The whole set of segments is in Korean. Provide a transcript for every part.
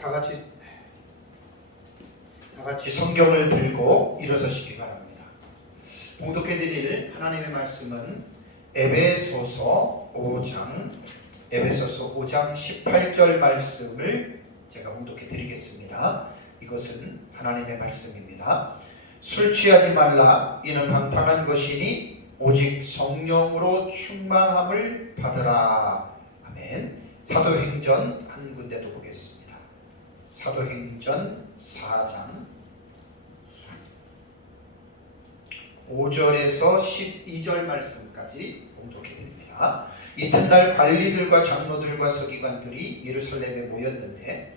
다 같이 성경을 들고 일어서시기 바랍니다. 봉독해 드릴 하나님의 말씀은 에베소서 5장 18절 말씀을 제가 봉독해 드리겠습니다. 이것은 하나님의 말씀입니다. 술 취하지 말라. 이는 방탕한 것이니 오직 성령으로 충만함을 받으라. 아멘. 사도행전 한 군데도 보겠습니다. 사도행전 4장 5절에서 12절 말씀까지 봉독해 드립니다. 이튿날 관리들과 장로들과 서기관들이 예루살렘에 모였는데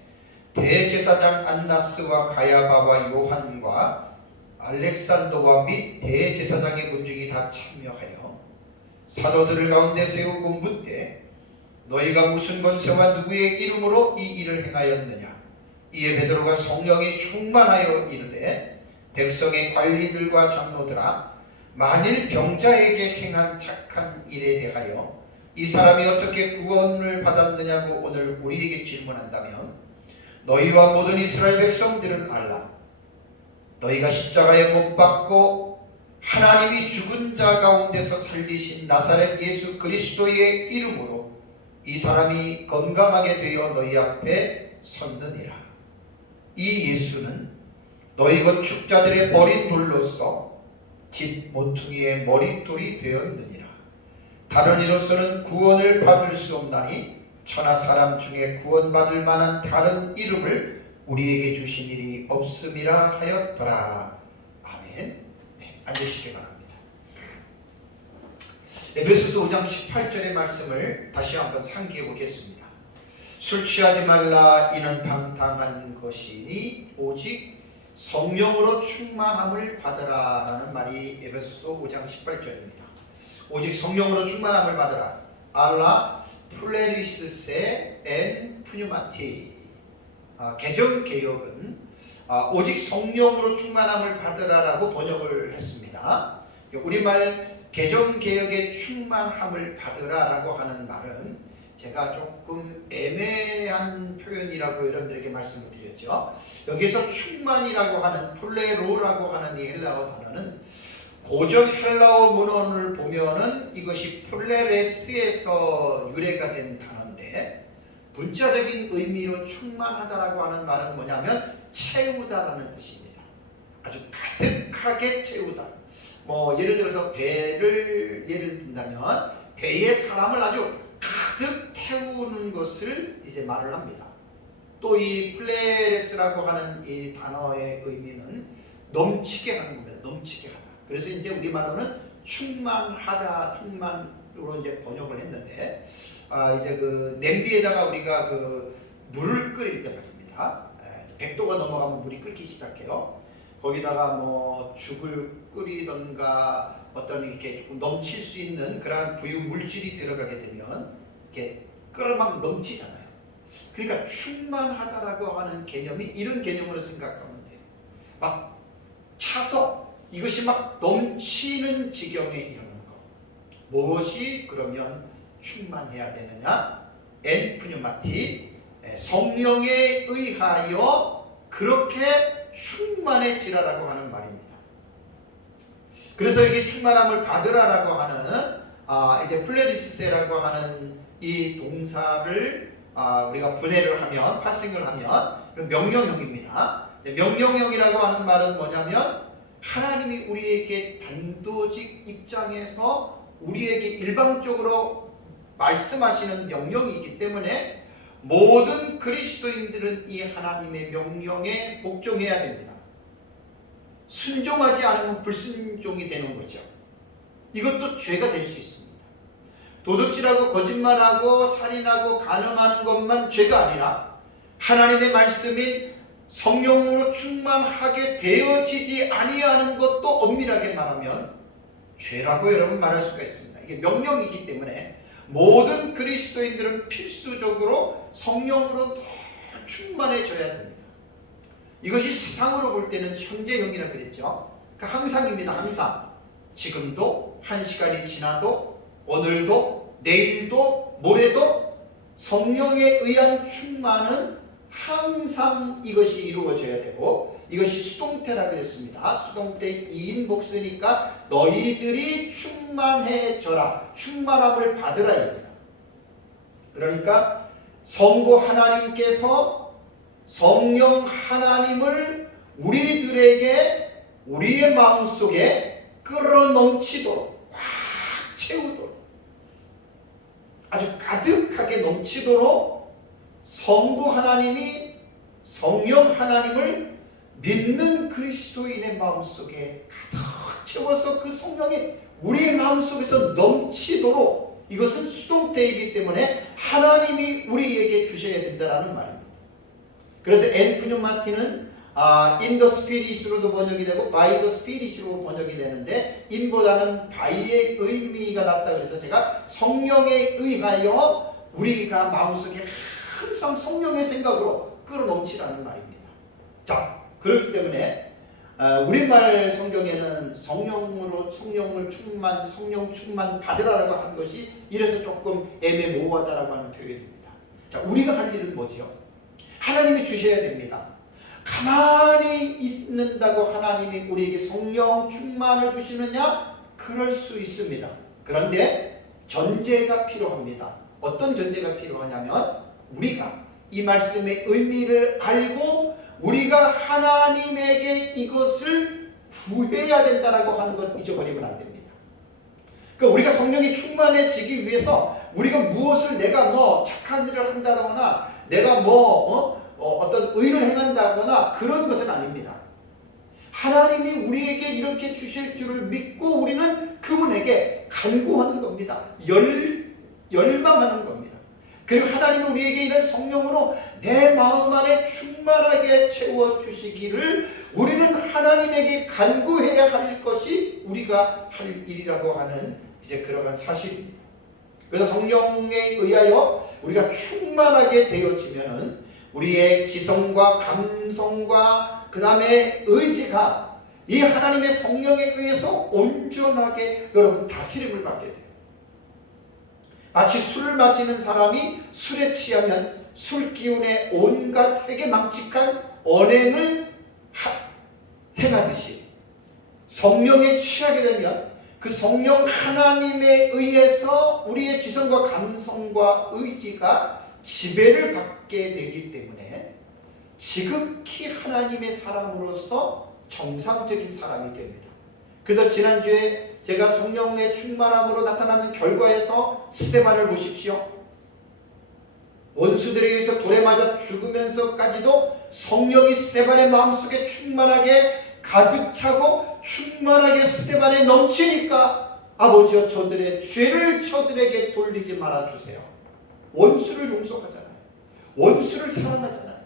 대제사장 안나스와 가야바와 요한과 알렉산더와 및 대제사장의 군중이 다 참여하여 사도들을 가운데 세우고 묻되 너희가 무슨 권세와 누구의 이름으로 이 일을 행하였느냐. 이에 베드로가 성령에 충만하여 이르되 백성의 관리들과 장로들아, 만일 병자에게 행한 착한 일에 대하여 이 사람이 어떻게 구원을 받았느냐고 오늘 우리에게 질문한다면 너희와 모든 이스라엘 백성들은 알라. 너희가 십자가에 못 박고 하나님이 죽은 자 가운데서 살리신 나사렛 예수 그리스도의 이름으로 이 사람이 건강하게 되어 너희 앞에 섰느니라. 이 예수는 너희 건축자들의 버린 돌로서 집 모퉁이의 머릿돌이 되었느니라. 다른 이로서는 구원을 받을 수 없나니 천하 사람 중에 구원받을 만한 다른 이름을 우리에게 주신 일이 없음이라 하였더라. 아멘. 네, 앉으시기 바랍니다. 에베소서 5장 18절의 말씀을 다시 한번 상기해 보겠습니다. 술 취하지 말라. 이는 방탕한 것이니 오직 성령으로 충만함을 받으라 라는 말이 에베소서 5장 18절입니다. 오직 성령으로 충만함을 받으라. 알라 플레리스세 엔 푸뉴마티. 개정개혁은 오직 성령으로 충만함을 받으라라고 번역을 했습니다. 우리말 개정개혁의 충만함을 받으라라고 하는 말은 제가 조금 애매한 표현이라고 여러분들에게 말씀을 드렸죠. 여기서 충만이라고 하는 플레로라고 하는 이 헬라어 단어는 고전 헬라어 문헌을 보면은 이것이 플레레스에서 유래가 된 단어인데 문자적인 의미로 충만하다라고 하는 말은 뭐냐면 채우다라는 뜻입니다. 아주 가득하게 채우다. 예를 들어서 배를 예를 든다면 배에 사람을 아주 가득 태우는 것을 이제 말을 합니다. 또 이 플레레스라고 하는 이 단어의 의미는 넘치게 하는 겁니다. 넘치게 하다. 그래서 이제 우리말로는 충만하다, 충만으로 이제 번역을 했는데, 이제 그 냄비에다가 우리가 그 물을 끓일 때 말입니다. 100도가 넘어가면 물이 끓기 시작해요. 거기다가 뭐 죽을 끓이던가 어떤 이렇게 조금 넘칠 수 있는 그러한 부유 물질이 들어가게 되면 이렇게 끓어막 넘치잖아요. 그러니까 충만하다라고 하는 개념이 이런 개념으로 생각하면 돼요. 막 차서 이것이 막 넘치는 지경에 이르는 것. 무엇이 그러면 충만해야 되느냐? 엔푸뉴마티, 성령에 의하여 그렇게 충만해지라라고 하는 말입니다. 그래서 이게 충만함을 받으라라고 하는 이제 플레리스세라고 하는 이 동사를 우리가 분해를 하면 파싱을 하면 명령형입니다. 명령형이라고 하는 말은 뭐냐면 하나님이 우리에게 단도직 입장에서 우리에게 일방적으로 말씀하시는 명령이기 때문에 모든 그리스도인들은 이 하나님의 명령에 복종해야 됩니다. 순종하지 않으면 불순종이 되는 거죠. 이것도 죄가 될 수 있습니다. 도둑질하고 거짓말하고 살인하고 간음하는 것만 죄가 아니라 하나님의 말씀인 성령으로 충만하게 되어지지 아니하는 것도 엄밀하게 말하면 죄라고 여러분 말할 수가 있습니다. 이게 명령이기 때문에 모든 그리스도인들은 필수적으로 성령으로 더 충만해져야 됩니다. 이것이 세상으로 볼 때는 현재형이라 그랬죠. 그러니까 항상입니다. 항상. 지금도, 한 시간이 지나도, 오늘도, 내일도, 모레도 성령에 의한 충만은 항상 이것이 이루어져야 되고, 이것이 수동태라 그랬습니다. 수동태 2인 복수니까 너희들이 충만해져라, 충만함을 받으라입니다. 그러니까 성부 하나님께서 성령 하나님을 우리들에게, 우리의 마음속에 끌어넘치도록, 꽉 채우도록, 아주 가득하게 넘치도록 성부 하나님이, 성령 하나님을 믿는 그리스도인의 마음속에 가득 채워서 그 성령이 우리의 마음속에서 넘치도록, 이것은 수동태이기 때문에 하나님이 우리에게 주셔야 된다는 말입니다. 그래서 엔프뉴마티는 in the spirit으로도 번역이 되고 by the spirit으로 번역이 되는데, in보다는 by의 의미가 낫다 그래서 제가 성령에 의하여 우리가 마음속에 항상 성령의 생각으로 끌어넘치라는 말입니다. 자, 그렇기 때문에 우리말 성경에는 성령을 성령 충만 받으라라고 한 것이 이래서 조금 애매모호하다라고 하는 표현입니다. 자, 우리가 할 일은 뭐죠? 하나님이 주셔야 됩니다. 가만히 있는다고 하나님이 우리에게 성령 충만을 주시느냐? 그럴 수 있습니다. 그런데 전제가 필요합니다. 어떤 전제가 필요하냐면, 우리가 이 말씀의 의미를 알고 우리가 하나님에게 이것을 구해야 된다라고 하는 것 잊어버리면 안 됩니다. 그러니까 우리가 성령이 충만해지기 위해서 우리가 무엇을 내가 착한 일을 한다거나 내가 어떤 의를 행한다거나 그런 것은 아닙니다. 하나님이 우리에게 이렇게 주실 줄을 믿고 우리는 그분에게 간구하는 겁니다. 열망하는 겁니다. 그리고 하나님은 우리에게 이런 성령으로 내 마음 안에 충만하게 채워주시기를 우리는 하나님에게 간구해야 할 것이 우리가 할 일이라고 하는 이제 그러한 사실입니다. 그래서 성령에 의하여 우리가 충만하게 되어지면은 우리의 지성과 감성과 그 다음에 의지가 이 하나님의 성령에 의해서 온전하게 여러분 다스림을 받게 돼요. 마치 술을 마시는 사람이 술에 취하면 술 기운에 온갖 회개망측한 언행을 행하듯이 성령에 취하게 되면 그 성령 하나님에 의해서 우리의 지성과 감성과 의지가 지배를 받게 되기 때문에 지극히 하나님의 사람으로서 정상적인 사람이 됩니다. 그래서 지난주에 제가 성령의 충만함으로 나타나는 결과에서 스데반을 보십시오. 원수들에 의해서 돌에 맞아 죽으면서까지도 성령이 스데반의 마음속에 충만하게 가득 차고 충만하게 스데반에 넘치니까 아버지여 저들의 죄를 저들에게 돌리지 말아주세요. 원수를 용서하잖아요. 원수를 사랑하잖아요.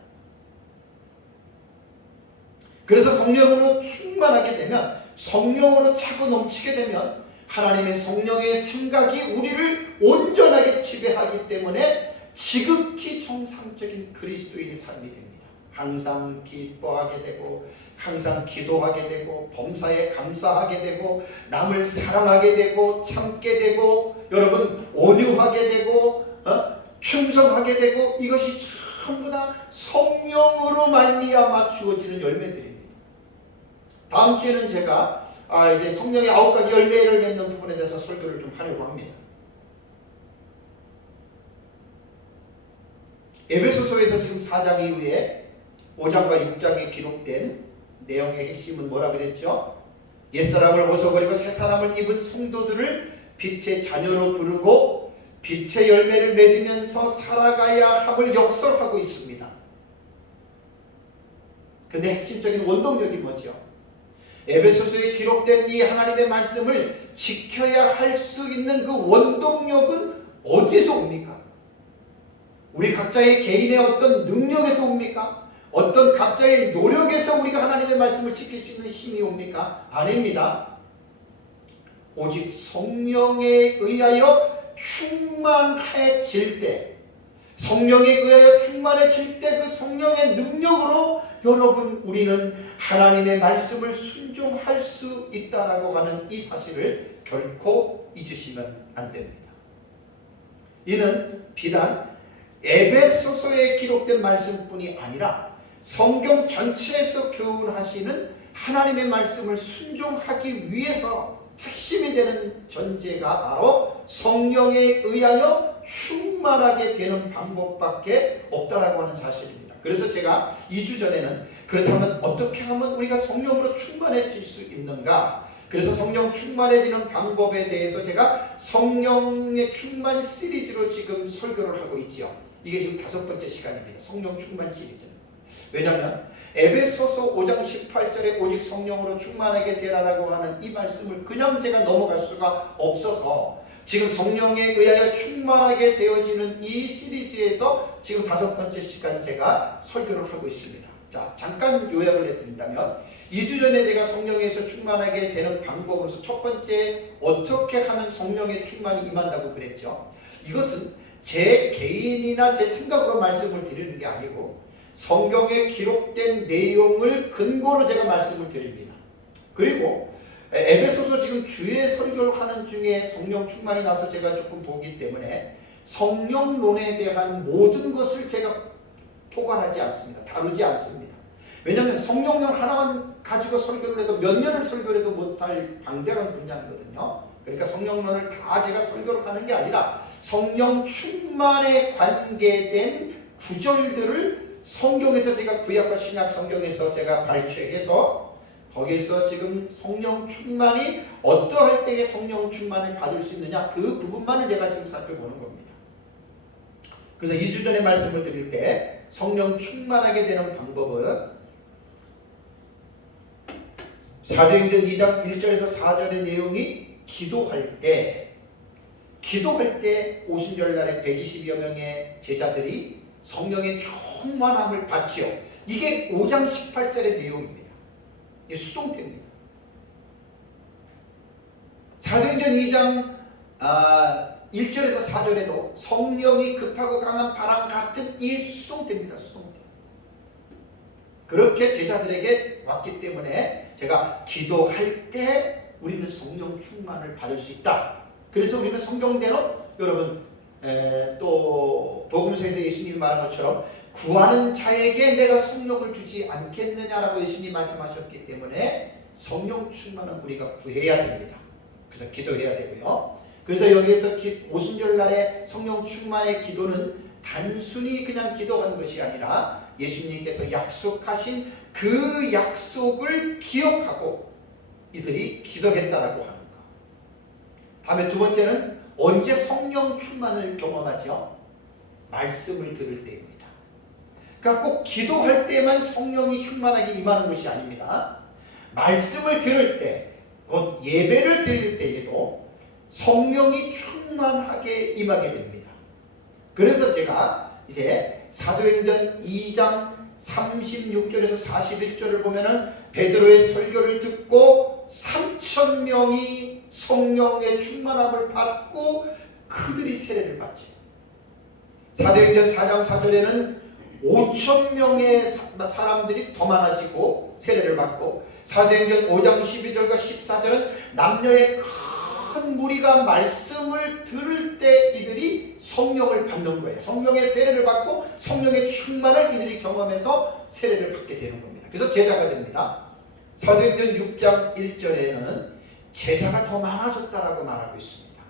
그래서 성령으로 충만하게 되면, 성령으로 차고 넘치게 되면 하나님의 성령의 생각이 우리를 온전하게 지배하기 때문에 지극히 정상적인 그리스도인의 삶이 됩니다. 항상 기뻐하게 되고 항상 기도하게 되고 범사에 감사하게 되고 남을 사랑하게 되고 참게 되고 여러분 온유하게 되고 충성하게 되고, 이것이 전부 다 성령으로 말미암아 주어지는 열매들입니다. 다음 주에는 제가 이제 성령의 9가지 열매를 맺는 부분에 대해서 설교를 좀 하려고 합니다. 에베소서에서 지금 4장 이후에 5장과 6장에 기록된 내용의 핵심은 뭐라 그랬죠? 옛사람을 벗어버리고 새사람을 입은 성도들을 빛의 자녀로 부르고 빛의 열매를 맺으면서 살아가야 함을 역설하고 있습니다. 근데 핵심적인 원동력이 뭐죠? 에베소서에 기록된 이 하나님의 말씀을 지켜야 할 수 있는 그 원동력은 어디서 옵니까? 우리 각자의 개인의 어떤 능력에서 옵니까? 어떤 각자의 노력에서 우리가 하나님의 말씀을 지킬 수 있는 힘이 옵니까? 아닙니다. 오직 성령에 의하여 충만해질 때, 성령에 의하여 충만해질 때 그 성령의 능력으로 여러분 우리는 하나님의 말씀을 순종할 수 있다라고 하는 이 사실을 결코 잊으시면 안 됩니다. 이는 비단 에베소서에 기록된 말씀뿐이 아니라 성경 전체에서 교훈하시는 하나님의 말씀을 순종하기 위해서 핵심이 되는 전제가 바로 성령에 의하여 충만하게 되는 방법밖에 없다라고 하는 사실입니다. 그래서 제가 2주 전에는 그렇다면 어떻게 하면 우리가 성령으로 충만해질 수 있는가? 그래서 성령 충만해지는 방법에 대해서 제가 성령의 충만 시리즈로 지금 설교를 하고 있죠. 이게 지금 5번째 시간입니다. 성령 충만 시리즈는. 왜냐하면 에베소서 5장 18절에 오직 성령으로 충만하게 되라라고 하는 이 말씀을 그냥 제가 넘어갈 수가 없어서 지금 성령에 의하여 충만하게 되어지는 이 시리즈에서 지금 5번째 시간 제가 설교를 하고 있습니다. 자, 잠깐 요약을 해드린다면 2주 전에 제가 성령에서 충만하게 되는 방법으로서 첫 번째 어떻게 하면 성령의 충만이 임한다고 그랬죠. 이것은 제 개인이나 제 생각으로 말씀을 드리는 게 아니고 성경에 기록된 내용을 근거로 제가 말씀을 드립니다. 그리고 에베소서 지금 주의 설교를 하는 중에 성령 충만이 나서 제가 조금 보기 때문에 성령론에 대한 모든 것을 제가 포괄하지 않습니다. 다루지 않습니다. 왜냐하면 성령론 하나만 가지고 설교를 해도 몇 년을 설교를 해도 못할 방대한 분야이거든요. 그러니까 성령론을 다 제가 설교를 하는 게 아니라 성령 충만에 관계된 구절들을 성경에서 제가 구약과 신약 성경에서 제가 발췌해서 거기에서 지금 성령 충만이 어떠할 때에 성령 충만을 받을 수 있느냐 그 부분만을 제가 지금 살펴보는 겁니다. 그래서 2주 전에 말씀을 드릴 때 성령 충만하게 되는 방법은 사도행전 2장 1절에서 4절의 내용이 기도할 때 오순절날에 120여 명의 제자들이 성령의 충만함을 받지요. 이게 5장 18절의 내용입니다. 이게 수동태입니다. 사도행전 2장 1절에서 4절에도 성령이 급하고 강한 바람 같은 이 수동태입니다. 수동태. 그렇게 제자들에게 왔기 때문에 제가 기도할 때 우리는 성령 충만을 받을 수 있다. 그래서 우리는 성경대로 여러분 또 복음서에서 예수님이 말한 것처럼 구하는 자에게 내가 성령을 주지 않겠느냐라고 예수님이 말씀하셨기 때문에 성령 충만은 우리가 구해야 됩니다. 그래서 기도해야 되고요. 그래서 여기에서 오순절날의 성령 충만의 기도는 단순히 그냥 기도한 것이 아니라 예수님께서 약속하신 그 약속을 기억하고 이들이 기도했다라고 하는 것. 다음에 두 번째는 언제 성령 충만을 경험하죠? 말씀을 들을 때입니다. 그러니까 꼭 기도할 때만 성령이 충만하게 임하는 것이 아닙니다. 말씀을 들을 때, 곧 예배를 드릴 때에도 성령이 충만하게 임하게 됩니다. 그래서 제가 이제 사도행전 2장 36절에서 41절을 보면은 베드로의 설교를 듣고 3,000명이 성령의 충만함을 받고 그들이 세례를 받지. 사도행전 4장 4절에는 5,000명의 사람들이 더 많아지고 세례를 받고 사도행전 5장 12절과 14절은 남녀의 큰 무리가 말씀을 들을 때 이들이 성령을 받는 거예요. 성령의 세례를 받고 성령의 충만을 이들이 경험해서 세례를 받게 되는 겁니다. 그래서 제자가 됩니다. 사도행전 6장 1절에는 제자가 더 많아졌다라고 말하고 있습니다.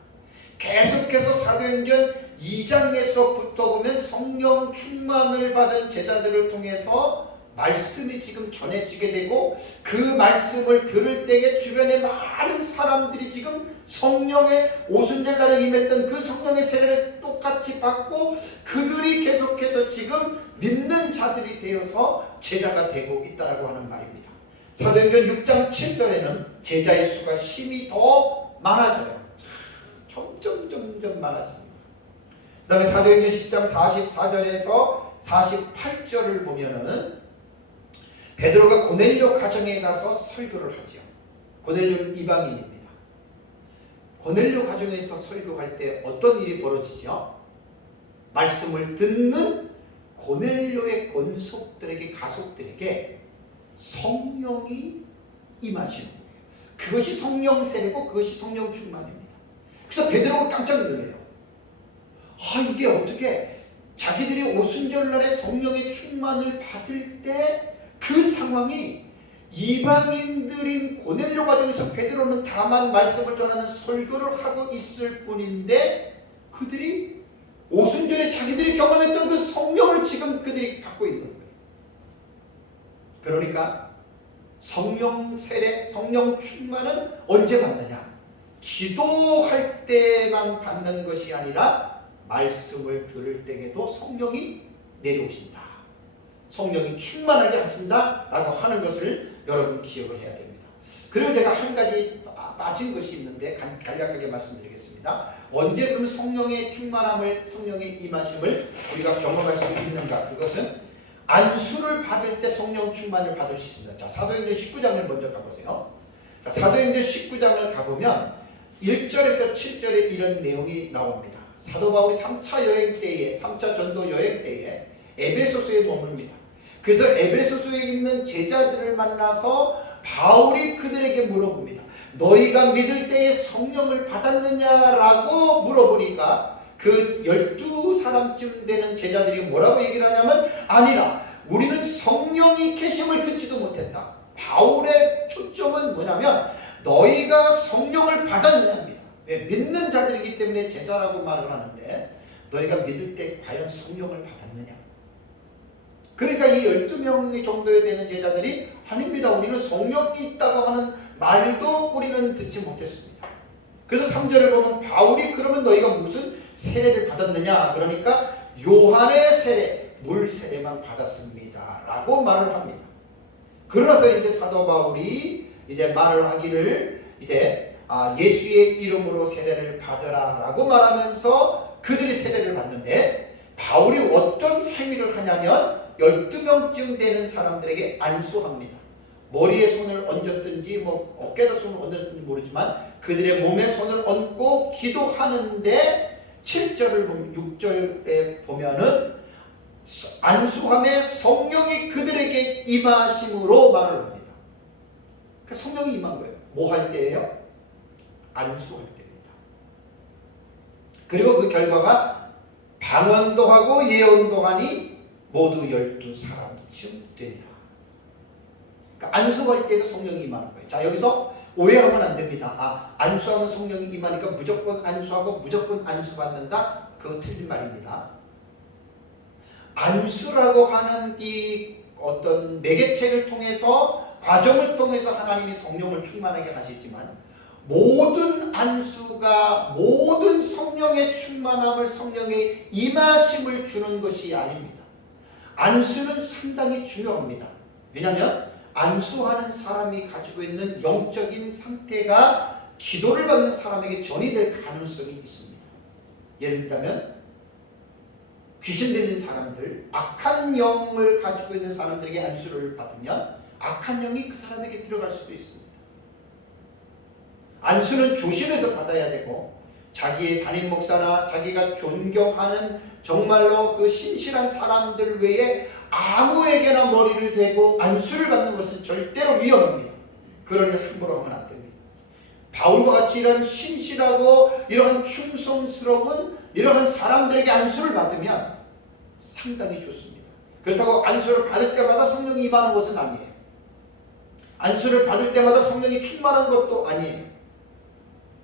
계속해서 사도행전 2장에서부터 보면 성령 충만을 받은 제자들을 통해서 말씀이 지금 전해지게 되고 그 말씀을 들을 때에 주변에 많은 사람들이 지금 성령의 오순절날에 임했던 그 성령의 세례를 똑같이 받고 그들이 계속해서 지금 믿는 자들이 되어서 제자가 되고 있다라고 하는 말입니다. 사도행전 6장 7절에는 제자의 수가 심히 더 많아져요. 점점 많아집니다. 그 다음에 사도행전 10장 44절에서 48절을 보면은 베드로가 고넬료 가정에 가서 설교를 하죠. 고넬료는 이방인입니다. 고넬료 가정에서 설교할 때 어떤 일이 벌어지죠? 말씀을 듣는 고넬료의 권속들에게 가족들에게 성령이 임하시는 거예요. 그것이 성령 세례고 그것이 성령 충만입니다. 그래서 베드로가 깜짝 놀래요. 이게 어떻게 자기들이 오순절날에 성령의 충만을 받을 때 그 상황이 이방인들인 고넬료 가정에서 베드로는 다만 말씀을 전하는 설교를 하고 있을 뿐인데 그들이 오순절에 자기들이 경험했던 그 성령을 지금 그들이 받고 있는 거예요. 그러니까 성령 세례, 성령 충만은 언제 받느냐? 기도할 때만 받는 것이 아니라 말씀을 들을 때에도 성령이 내려오신다. 성령이 충만하게 하신다라고 하는 것을 여러분 기억을 해야 됩니다. 그리고 제가 한 가지 빠진 것이 있는데 간략하게 말씀드리겠습니다. 언제 그럼 성령의 충만함을, 성령의 임하심을 우리가 경험할 수 있는가? 그것은 안수를 받을 때 성령 충만을 받을 수 있습니다. 자, 사도행전 19장을 먼저 가보세요. 자, 사도행전 19장을 가보면 1절에서 7절에 이런 내용이 나옵니다. 사도 바울이 3차 여행 때에, 3차 전도 여행 때에 에베소서에 머뭅니다. 그래서 에베소서에 있는 제자들을 만나서 바울이 그들에게 물어봅니다. 너희가 믿을 때에 성령을 받았느냐라고 물어보니까 그 12사람쯤 되는 제자들이 뭐라고 얘기를 하냐면 아니라 우리는 성령이 계심을 듣지도 못했다. 바울의 초점은 뭐냐면 너희가 성령을 받았느냐입니다. 믿는 자들이기 때문에 제자라고 말을 하는데 너희가 믿을 때 과연 성령을 받았느냐? 그러니까 이 12명 정도에 되는 제자들이 아닙니다. 우리는 성령이 있다고 하는 말도 우리는 듣지 못했습니다. 그래서 3절을 보면 바울이 그러면 너희가 무슨 세례를 받았느냐? 그러니까 요한의 세례, 물 세례만 받았습니다. 라고 말을 합니다. 그러나서 이제 사도 바울이 이제 말을 하기를 이제 예수의 이름으로 세례를 받으라 라고 말하면서 그들이 세례를 받는데 바울이 어떤 행위를 하냐면 12명쯤 되는 사람들에게 안수합니다. 머리에 손을 얹었든지 뭐 어깨에다 손을 얹었든지 모르지만 그들의 몸에 손을 얹고 기도하는데 7절을 보면 6절에 보면은 안수함에 성령이 그들에게 임하심으로 말을 합니다. 그러니까 성령이 임한 거예요. 뭐 할 때예요? 안수할 때입니다. 그리고 그 결과가 방언도 하고 예언도 하니 모두 12사람쯤 되니라. 그러니까 안수할 때도 성령이 임하는 거예요. 자, 여기서 오해하면 안 됩니다. 안수하면 성령이 임하니까 무조건 안수하고 무조건 안수받는다? 그거 틀린 말입니다. 안수라고 하는 이 어떤 매개체를 통해서 과정을 통해서 하나님이 성령을 충만하게 하시지만 모든 안수가 모든 성령의 충만함을 성령의 임하심을 주는 것이 아닙니다. 안수는 상당히 중요합니다. 왜냐하면 안수하는 사람이 가지고 있는 영적인 상태가 기도를 받는 사람에게 전이될 가능성이 있습니다. 예를 들자면 귀신 들린 사람들, 악한 영을 가지고 있는 사람들에게 안수를 받으면 악한 영이 그 사람에게 들어갈 수도 있습니다. 안수는 조심해서 받아야 되고 자기의 담임 목사나 자기가 존경하는 정말로 그 신실한 사람들 외에 아무에게나 머리를 대고 안수를 받는 것은 절대로 위험합니다. 그러니 함부로 하면 안 됩니다. 바울과 같이 이런 신실하고 이러한 충성스러운 이러한 사람들에게 안수를 받으면 상당히 좋습니다. 그렇다고 안수를 받을 때마다 성령이 임하는 것은 아니에요. 안수를 받을 때마다 성령이 충만한 것도 아니에요.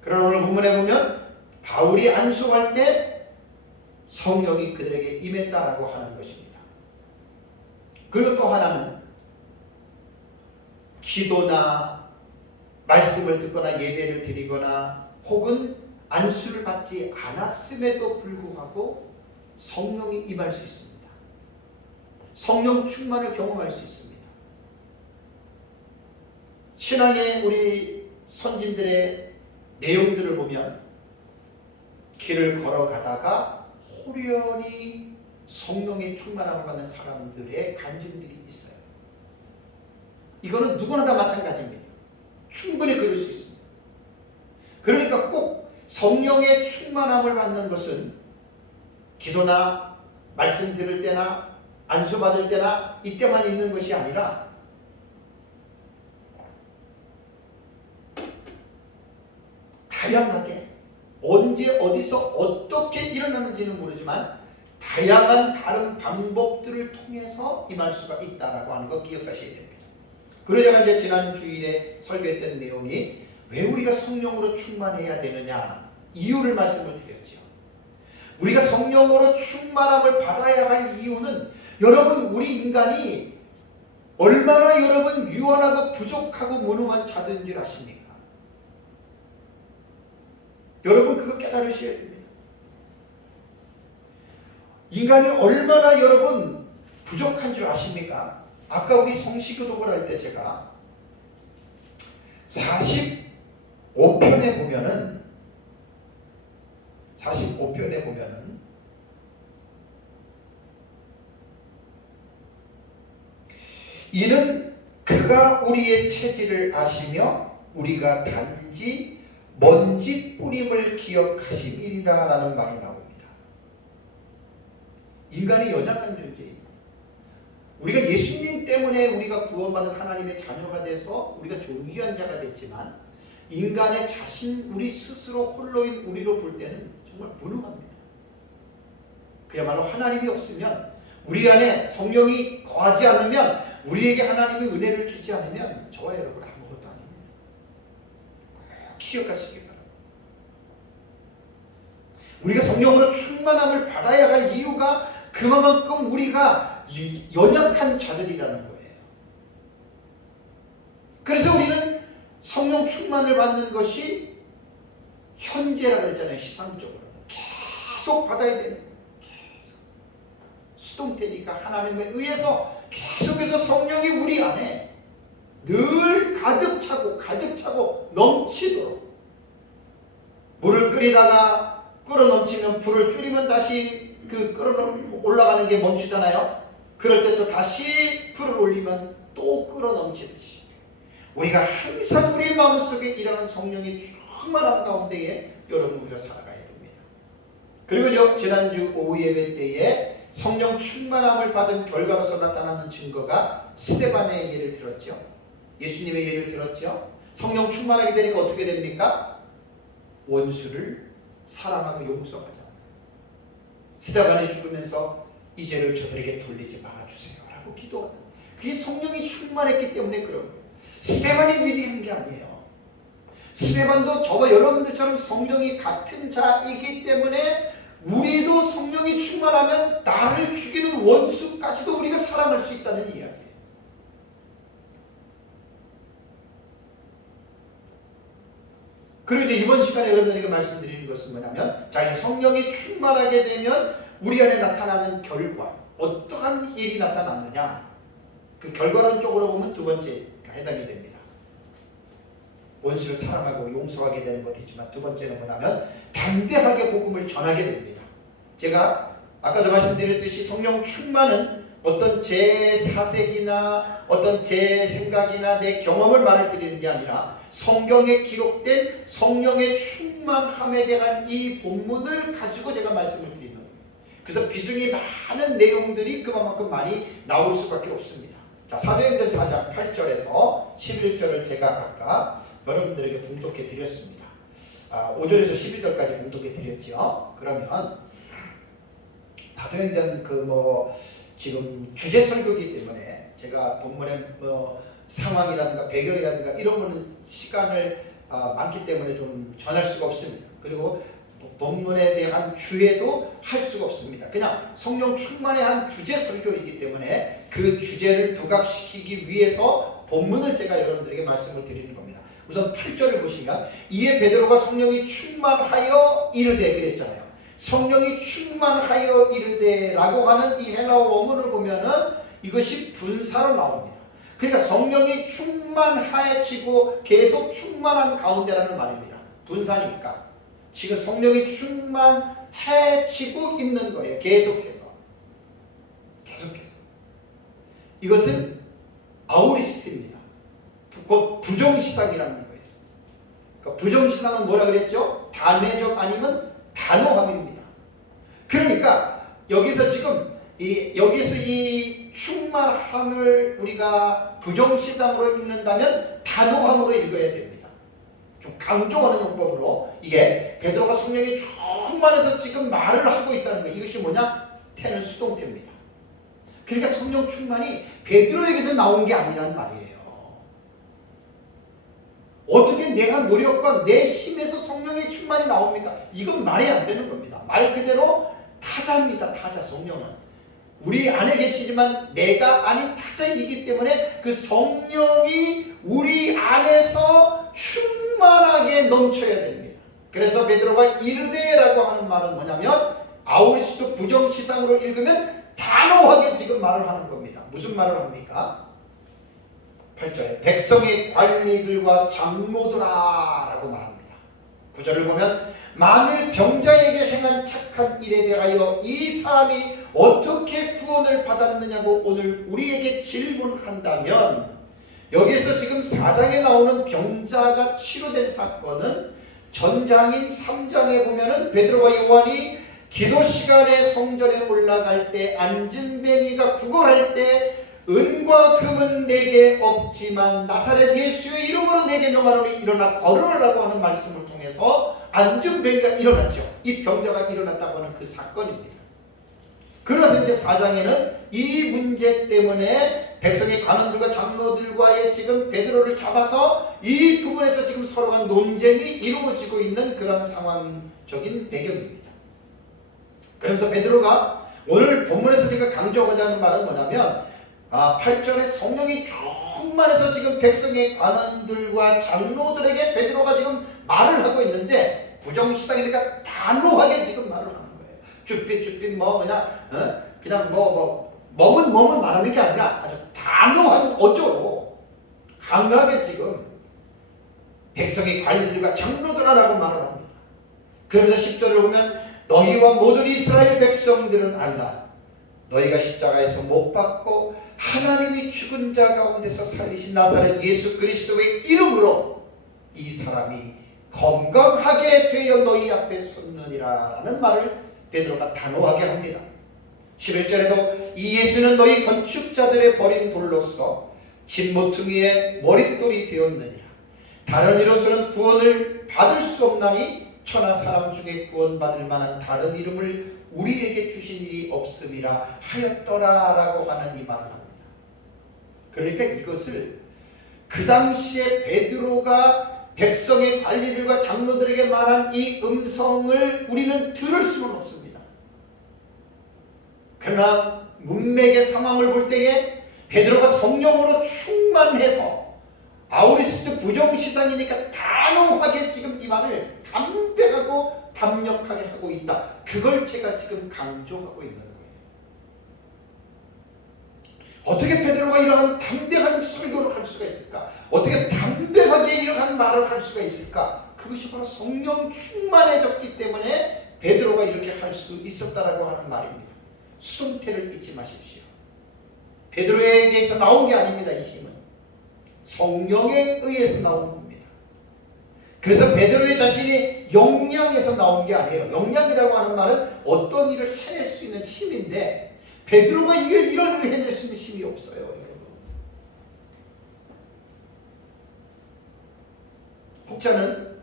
그러나 오늘 본문에 보면 바울이 안수할 때 성령이 그들에게 임했다라고 하는 것입니다. 그리고 또 하나는 기도나 말씀을 듣거나 예배를 드리거나 혹은 안수를 받지 않았음에도 불구하고 성령이 임할 수 있습니다. 성령 충만을 경험할 수 있습니다. 신앙의 우리 선진들의 내용들을 보면 길을 걸어가다가 호련히 성령의 충만함을 받는 사람들의 간증들이 있어요. 이거는 누구나 다 마찬가지입니다. 충분히 그럴 수 있습니다. 그러니까 꼭 성령의 충만함을 받는 것은 기도나 말씀 들을 때나 안수 받을 때나 이때만 있는 것이 아니라 다양하게 언제 어디서 어떻게 일어나는지는 모르지만 다양한 다른 방법들을 통해서 임할 수가 있다라고 하는 거 기억하셔야 됩니다. 그리고 제가 이제 지난 주일에 설교했던 내용이 왜 우리가 성령으로 충만해야 되느냐 이유를 말씀을 드렸죠. 우리가 성령으로 충만함을 받아야 할 이유는 여러분 우리 인간이 얼마나 여러분 유한하고 부족하고 무능한 자들인 줄 아십니까? 여러분 그거 깨달으셔야 됩니다. 인간이 얼마나 여러분 부족한 줄 아십니까? 아까 우리 성시교독을 할 때 제가 45편에 보면은 이는 그가 우리의 체질을 아시며 우리가 단지 먼지 뿌림을 기억하심이라 라는 말이 나옵니다. 인간이 연약한 존재입니다. 우리가 예수님 때문에 우리가 구원받은 하나님의 자녀가 돼서 우리가 존귀한 자가 됐지만 인간의 자신 우리 스스로 홀로인 우리로 볼 때는 정말 무능합니다. 그야말로 하나님이 없으면 우리 안에 성령이 거하지 않으면 우리에게 하나님의 은혜를 주지 않으면 저와 여러분 아무것도 아닙니다. 꼭 기억하시기 바랍니다. 우리가 성령으로 충만함을 받아야 할 이유가 그만큼 우리가 연약한 자들이라는 거예요. 그래서 우리는 성령 충만을 받는 것이 현재라 그랬잖아요. 시상적으로 계속 받아야 되는 거예요. 계속 수동태니까 하나님에 의해서 계속해서 성령이 우리 안에 늘 가득 차고 넘치도록 물을 끓이다가 끓어 넘치면 불을 줄이면 다시 그 끓어 올라가는 게 멈추잖아요. 그럴 때 또 다시 불을 올리면 또 끓어 넘치듯이 우리가 항상 우리 마음속에 일어나는 성령이 충만한 가운데에 여러분 우리가 살아가야 됩니다. 그리고 지난주 오후 예배 때에 성령 충만함을 받은 결과로서 나타나는 증거가 스데반의 예를 들었죠. 예수님의 예를 들었죠. 성령 충만하게 되니까 어떻게 됩니까? 원수를 사랑하고 용서하잖아요. 스데반이 죽으면서 이 죄를 저들에게 돌리지 말아주세요 라고 기도하는, 그게 성령이 충만했기 때문에 그런 거예요. 스데반이 위대한 게 아니에요. 스데반도 저와 여러분들처럼 성령이 같은 자이기 때문에 우리도 성령이 충만하면 나를 죽이는 원수까지도 우리가 사랑할 수 있다는 이야기예요. 그리고 이제 이번 시간에 여러분들에게 말씀드리는 것은 뭐냐면, 자, 이 성령이 충만하게 되면 우리 안에 나타나는 결과, 어떠한 일이 나타났느냐, 그 결과론 쪽으로 보면 두 번째가 해당이 됩니다. 원수를 사랑하고 용서하게 되는 것도 있지만 두 번째는 뭐냐면 담대하게 복음을 전하게 됩니다. 제가 아까도 말씀드렸듯이 성령 충만은 어떤 제 사색이나 어떤 제 생각이나 내 경험을 말을 드리는 게 아니라 성경에 기록된 성령의 충만함에 대한 이 본문을 가지고 제가 말씀을 드리는 거예요. 그래서 비중이 많은 내용들이 그만큼 많이 나올 수밖에 없습니다. 자, 사도행전 4장 8절에서 11절을 제가 아까 여러분들에게 봉독해 드렸습니다. 5절에서 12절까지 봉독해 드렸죠. 그러면 사도행전 지금 주제 설교이기 때문에 제가 본문의 상황이라든가 배경이라든가 이런 거는 시간을 많기 때문에 좀 전할 수가 없습니다. 그리고 본문에 대한 주제도 할 수가 없습니다. 그냥 성령 충만의 한 주제 설교이기 때문에 그 주제를 부각시키기 위해서 본문을 제가 여러분들에게 말씀을 드리는 겁니다. 우선 8절을 보시면 이에 베드로가 성령이 충만하여 이르되 그랬잖아요. 성령이 충만하여 이르되라고 하는 이 헬라어 원문을 보면은 이것이 분사로 나옵니다. 그러니까 성령이 충만하여지고 계속 충만한 가운데라는 말입니다. 분사니까 지금 성령이 충만해지고 있는 거예요. 계속해서 이것은 아우리스트입니다. 곧 부정시상이라는 거예요. 그러니까 부정시상은 뭐라 그랬죠? 단회적 아니면 단호함입니다. 그러니까 여기서 지금 여기서 이 충만함을 우리가 부정시상으로 읽는다면 단호함으로 읽어야 됩니다. 좀 강조하는 용법으로 이게 베드로가 성령이 충만해서 지금 말을 하고 있다는 거예요. 이것이 뭐냐? 태는 수동태입니다. 그러니까 성령 충만이 베드로에게서 나온 게 아니란 말이에요. 어떻게 내가 노력과 내 힘에서 성령의 충만이 나옵니까? 이건 말이 안 되는 겁니다. 말 그대로 타자입니다. 타자. 성령은 우리 안에 계시지만 내가 아닌 타자이기 때문에 그 성령이 우리 안에서 충만하게 넘쳐야 됩니다. 그래서 베드로가 이르되라고 하는 말은 뭐냐면 아우리스도 부정시상으로 읽으면 단호하게 지금 말을 하는 겁니다. 무슨 말을 합니까? 8절에 백성의 관리들과 장로들아 라고 말합니다. 9절을 보면 만일 병자에게 행한 착한 일에 대하여 이 사람이 어떻게 구원을 받았느냐고 오늘 우리에게 질문한다면, 여기서 지금 4장에 나오는 병자가 치료된 사건은 전장인 3장에 보면은 베드로와 요한이 기도 시간에 성전에 올라갈 때 안진뱅이가 구걸할 때 은과 금은 내게 없지만 나사렛 예수의 이름으로 내게 명하노니 일어나 걸으라고 하는 말씀을 통해서 안진뱅이가 일어났죠. 이 병자가 일어났다고 하는 그 사건입니다. 그래서 이제 4장에는 이 문제 때문에 백성의 관원들과 장로들과의 지금 베드로를 잡아서 이 부분에서 지금 서로가 논쟁이 이루어지고 있는 그런 상황적인 배경입니다. 그래서 베드로가 오늘 본문에서 제가 강조하고자 하는 말은 뭐냐면 8절에 성령이 충만해서 지금 백성의 관원들과 장로들에게 베드로가 지금 말을 하고 있는데 부정시상이니까 단호하게 지금 말을 하는 거예요. 쭈삣쭈삣 뭐 그냥 머문 말하는 게 아니라 아주 단호한 어조로 강하게 지금 백성의 관리들과 장로들아라고 말을 합니다. 그러면서 10절을 보면 너희와 모든 이스라엘 백성들은 알라. 너희가 십자가에서 못 박고 하나님이 죽은 자 가운데서 살리신 나사렛 예수 그리스도의 이름으로 이 사람이 건강하게 되어 너희 앞에 섰느니라 라는 말을 베드로가 단호하게 합니다. 11절에도 이 예수는 너희 건축자들의 버린 돌로서 집 모퉁이의 머릿돌이 되었느니라. 다른 이로서는 구원을 받을 수 없나니 천하 사람 중에 구원받을 만한 다른 이름을 우리에게 주신 일이 없음이라 하였더라 라고 하는 이 말을 합니다. 그러니까 이것을 그 당시에 베드로가 백성의 관리들과 장로들에게 말한 이 음성을 우리는 들을 수는 없습니다. 그러나 문맥의 상황을 볼 때에 베드로가 성령으로 충만해서 아우리스도 부정시상이니까 단호하게 지금 이 말을 담대하고 담력하게 하고 있다. 그걸 제가 지금 강조하고 있는 거예요. 어떻게 베드로가 이러한 담대한 설교를 할 수가 있을까? 어떻게 담대하게 이러한 말을 할 수가 있을까? 그것이 바로 성령 충만해졌기 때문에 베드로가 이렇게 할 수 있었다라고 하는 말입니다. 수동태를 잊지 마십시오. 베드로에게서 나온 게 아닙니다. 이 힘은 성령에 의해서 나온 겁니다. 그래서 베드로의 자신이 역량에서 나온 게 아니에요. 역량이라고 하는 말은 어떤 일을 해낼 수 있는 힘인데 베드로가 이런 일을 해낼 수 있는 힘이 없어요. 혹자는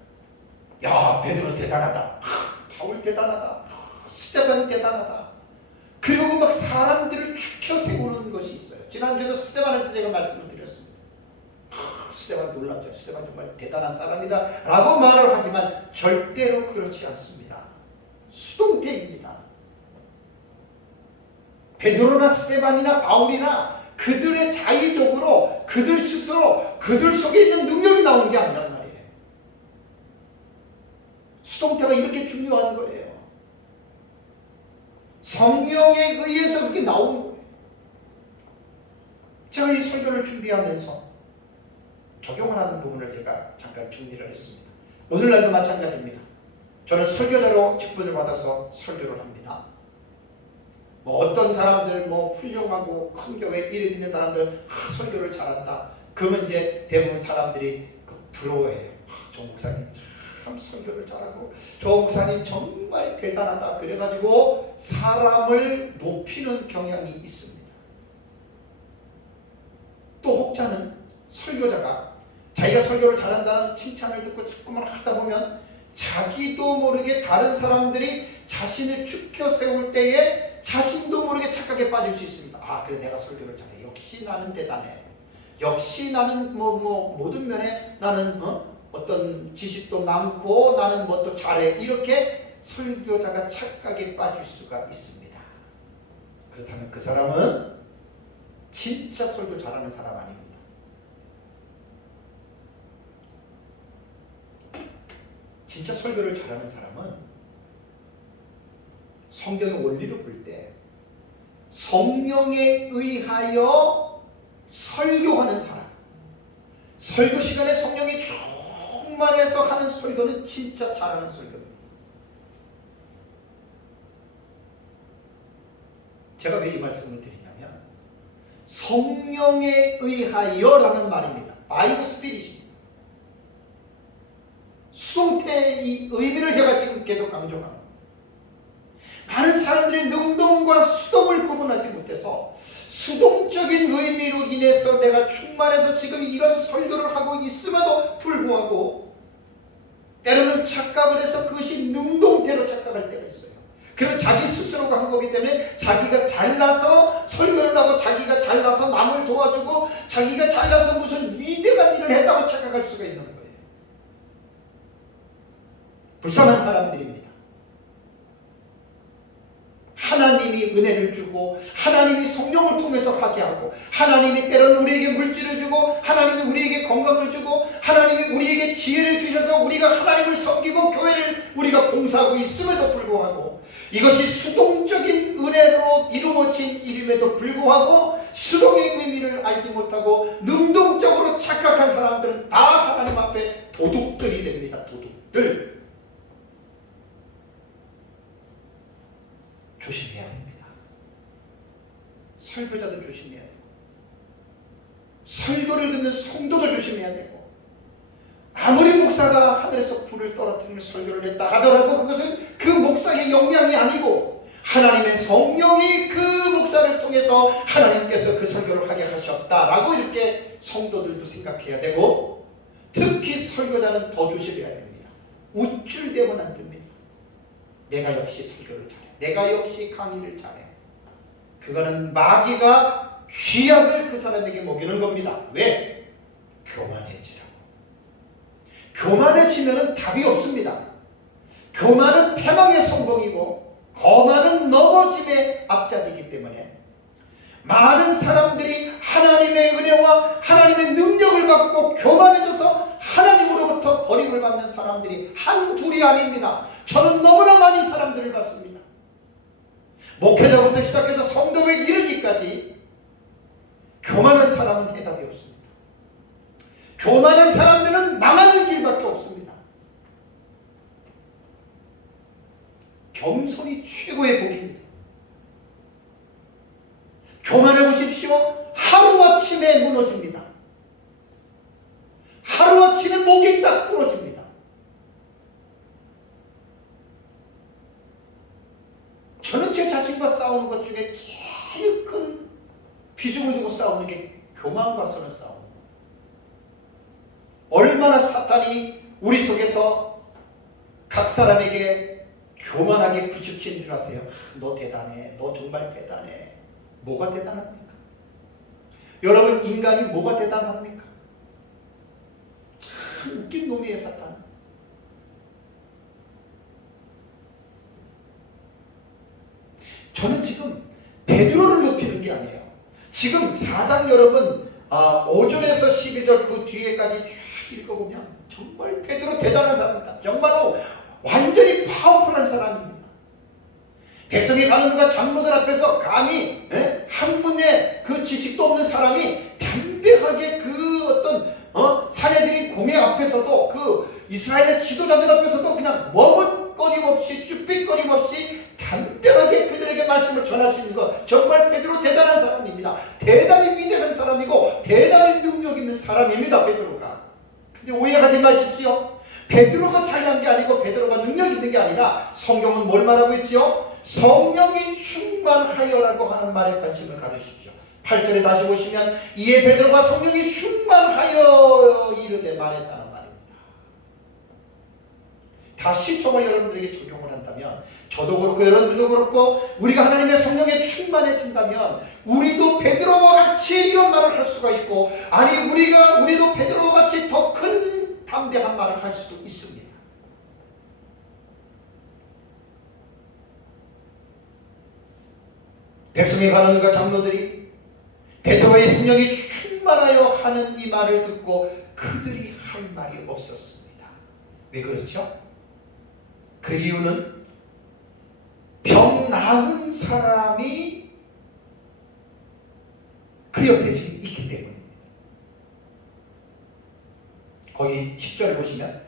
야 베드로 대단하다, 바울 대단하다, 스데반 대단하다, 그리고 막 사람들을 축혀 세우는 것이 있어요. 지난주에도 스데반한테 제가 말씀을 드렸습니다. 스데반 놀랍죠. 스데반 정말 대단한 사람이다 라고 말을 하지만 절대로 그렇지 않습니다. 수동태입니다. 베드로나 스데반이나 바울이나 그들의 자의적으로 그들 스스로 그들 속에 있는 능력이 나온 게 아니란 말이에요. 수동태가 이렇게 중요한 거예요. 성령에 의해서 그렇게 나온 거예요. 제가 이 설교를 준비하면서 적용을 하는 부분을 제가 잠깐 정리를 했습니다. 오늘날도 마찬가지입니다. 저는 설교자로 직분을 받아서 설교를 합니다. 어떤 사람들 훌륭하고 큰 교회 이름 있는 사람들 설교를 잘한다. 그러면 이제 대부분 사람들이 부러워해요. 저 목사님 참 설교를 잘하고 저 목사님 정말 대단하다. 그래가지고 사람을 높이는 경향이 있습니다. 또 혹자는 설교자가 자기가 설교를 잘한다는 칭찬을 듣고 자꾸만 하다 보면 자기도 모르게 다른 사람들이 자신을 축혀 세울 때에 자신도 모르게 착각에 빠질 수 있습니다. 아, 그래, 내가 설교를 잘해. 역시 나는 대단해. 역시 나는 모든 면에 나는 어떤 지식도 많고 나는 뭐 또 잘해. 이렇게 설교자가 착각에 빠질 수가 있습니다. 그렇다면 그 사람은 진짜 설교 잘하는 사람 아닙니다. 진짜 설교를 잘하는 사람은 성경의 원리를 볼 때 성령에 의하여 설교하는 사람, 설교 시간에 성령이 충만해서 하는 설교는 진짜 잘하는 설교입니다. 제가 왜 이 말씀을 드리냐면 성령에 의하여라는 말입니다. By the Spirit입니다. 수동태의 의미를 제가 지금 계속 강조합니다. 많은 사람들이 능동과 수동을 구분하지 못해서 수동적인 의미로 인해서 내가 충만해서 지금 이런 설교를 하고 있음에도 불구하고 때로는 착각을 해서 그것이 능동태로 착각할 때가 있어요. 그럼 자기 스스로가 한 거기 때문에 자기가 잘나서 설교를 하고 자기가 잘나서 남을 도와주고 자기가 잘나서 무슨 위대한 일을 했다고 착각할 수가 있는 거예요. 불쌍한 사람들입니다. 하나님이 은혜를 주고 하나님이 성령을 통해서 하게 하고 하나님이 때로는 우리에게 물질을 주고 하나님이 우리에게 건강을 주고 하나님이 우리에게 지혜를 주셔서 우리가 하나님을 섬기고 교회를 우리가 봉사하고 있음에도 불구하고 이것이 수동적인 은혜로 이루어진 일임에도 불구하고 수동의 의미를 알지 못하고 능동적으로 착각한 사람들은 다 하나님 앞에 도둑들이 됩니다. 도둑들. 조심해야 됩니다. 설교자도 조심해야 되고 설교를 듣는 성도도 조심해야 되고 아무리 목사가 하늘에서 불을 떨어뜨리는 설교를 했다 하더라도 그것은 그 목사의 역량이 아니고 하나님의 성령이 그 목사를 통해서 하나님께서 그 설교를 하게 하셨다라고 이렇게 성도들도 생각해야 되고 특히 설교자는 더 조심해야 됩니다. 우쭐대면 안 됩니다. 내가 역시 설교를 잘해. 내가 역시 강의를 잘해. 그거는 마귀가 쥐약을 그 사람에게 먹이는 겁니다. 왜? 교만해지라고. 교만해지면 답이 없습니다. 교만은 패망의 성공이고 거만은 넘어짐의 앞잡이기 때문에 많은 사람들이 하나님의 은혜와 하나님의 능력을 받고 교만해져서 하나님으로부터 버림을 받는 사람들이 한둘이 아닙니다. 저는 너무나 많은 사람들을 봤습니다. 목회자부터 시작해서 성도에 이르기까지 교만한 사람은 해답이 없습니다. 교만한 사람들은 망하는 길밖에 없습니다. 겸손이 최고의 복입니다. 교만해 보십시오. 하루아침에 무너집니다. 하루아침에 목이 딱 부러집니다. 저는 제 자신과 싸우는 것 중에 제일 큰 비중을 두고 싸우는 게 교만과서는 싸움. 얼마나 사탄이 우리 속에서 각 사람에게 교만하게 부추기는 줄 아세요? 너 대단해. 너 정말 대단해. 뭐가 대단합니까? 여러분, 인간이 뭐가 대단합니까? 참 웃긴 놈이에요, 사탄. 저는 지금 베드로를 높이는 게 아니에요. 지금 4장 여러분 5절에서 12절 그 뒤에까지 쭉 읽어보면 정말 베드로 대단한 사람입니다. 정말로 완전히 파워풀한 사람입니다. 백성이 가는 동안 장로들 앞에서 감히 학문의 그 지식도 없는 사람이 담대하게 그 어떤 사내들인 공회 앞에서도 그 이스라엘의 지도자들 앞에서도 그냥 머뭇거림 없이 쭈삣거림 없이 담대하게 그들에게 말씀을 전할 수 있는 것, 정말 베드로 대단한 사람입니다. 대단히 위대한 사람이고 대단히 능력 있는 사람입니다. 베드로가. 근데 오해하지 마십시오. 베드로가 잘난 게 아니고 베드로가 능력 있는 게 아니라 성경은 뭘 말하고 있죠? 성령이 충만하여라고 하는 말에 관심을 가지십시오. 8절에 다시 보시면 이에 베드로가 성령이 충만하여 이르되 말했다는 말입니다. 다시 저와 여러분들에게 적용을 한다면, 저도 그렇고 여러분들도 그렇고 우리가 하나님의 성령에 충만해진다면 우리도 베드로와 같이 이런 말을 할 수가 있고, 아니 우리도 베드로와 같이 더 큰 담대한 말을 할 수도 있습니다. 백성의 관원과 장로들이 베드로의 성령이 충만하여 하는 이 말을 듣고 그들이 할 말이 없었습니다. 왜 그렇죠? 그 이유는 병 나은 사람이 그 옆에 지금 있기 때문입니다. 거기 10절 보시면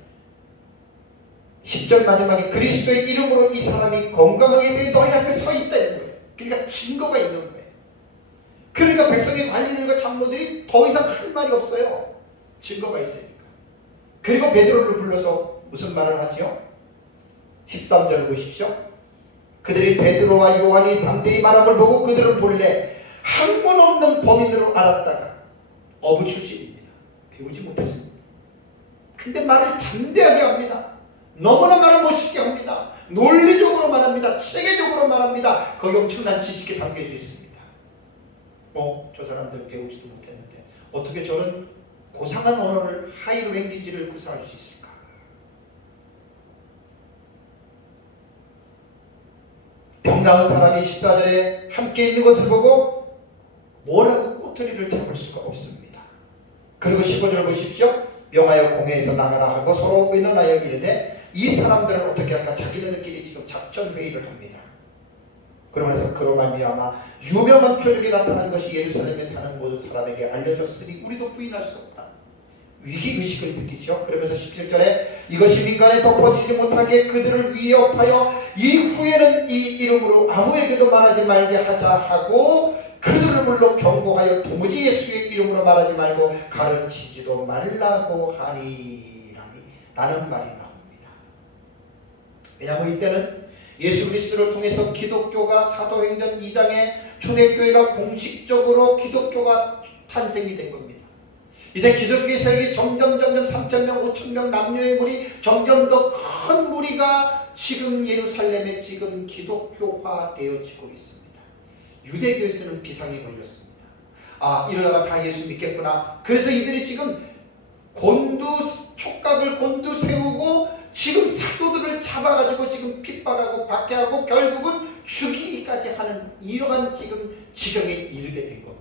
10절 마지막에 그리스도의 이름으로 이 사람이 건강하게 돼 너희 앞에 서 있다는 거예요. 그러니까 증거가 있는 거예요. 그러니까 백성의 관리들과 장로들이 더 이상 할 말이 없어요. 증거가 있으니까. 그리고 베드로를 불러서 무슨 말을 하죠? 13절 보십시오. 그들이 베드로와 요한이 담대히 말함을 보고 그들을 본래 학문 없는 범인으로 알았다가 어부 출신입니다. 배우지 못했습니다. 근데 말을 담대하게 합니다. 너무나 말을 멋있게 합니다. 논리적으로 말합니다. 체계적으로 말합니다. 거기 엄청난 지식이 담겨져 있습니다. 저 사람들 배우지도 못했는데 어떻게 저런 고상한 언어를, 하이 랭귀지를 구사할 수 있을까? 병 나은 사람이 14절에 함께 있는 것을 보고 뭐라고 꼬투리를 잡을 수가 없습니다. 그리고 15절 보십시오. 명하여 공회에서 나가라 하고 서로 의논하여 이르되 이 사람들을 어떻게 할까? 자기네들끼리 지금 작전 회의를 합니다. 그러면서 그로 말미암아 유명한 표적이 나타난 것이 예루살렘에 사는 모든 사람에게 알려졌으니 우리도 부인할 수 없다. 위기의식을 느끼죠. 그러면서 17절에 이것이 민간에 덮어지지 못하게 그들을 위협하여 이후에는 이 이름으로 아무에게도 말하지 말게 하자 하고 그들을 불러 경고하여 도무지 예수의 이름으로 말하지 말고 가르치지도 말라고 하니라니 라는 말이 나옵니다. 왜냐하면 이때는 예수 그리스도를 통해서 기독교가 사도행전 2장에 초대교회가 공식적으로 기독교가 탄생이 된 겁니다. 이제 기독교의 세력이 점점 3,000명, 5,000명 남녀의 무리, 점점 더 큰 무리가 지금 예루살렘에 지금 기독교화 되어지고 있습니다. 유대교에서는 비상이 걸렸습니다. 이러다가 다 예수 믿겠구나. 그래서 이들이 지금 촉각을 곤두세우고 지금 사도들을 잡아가지고 지금 핍박하고 박해하고 결국은 죽이기까지 하는 이러한 지금 지경에 이르게 된 겁니다.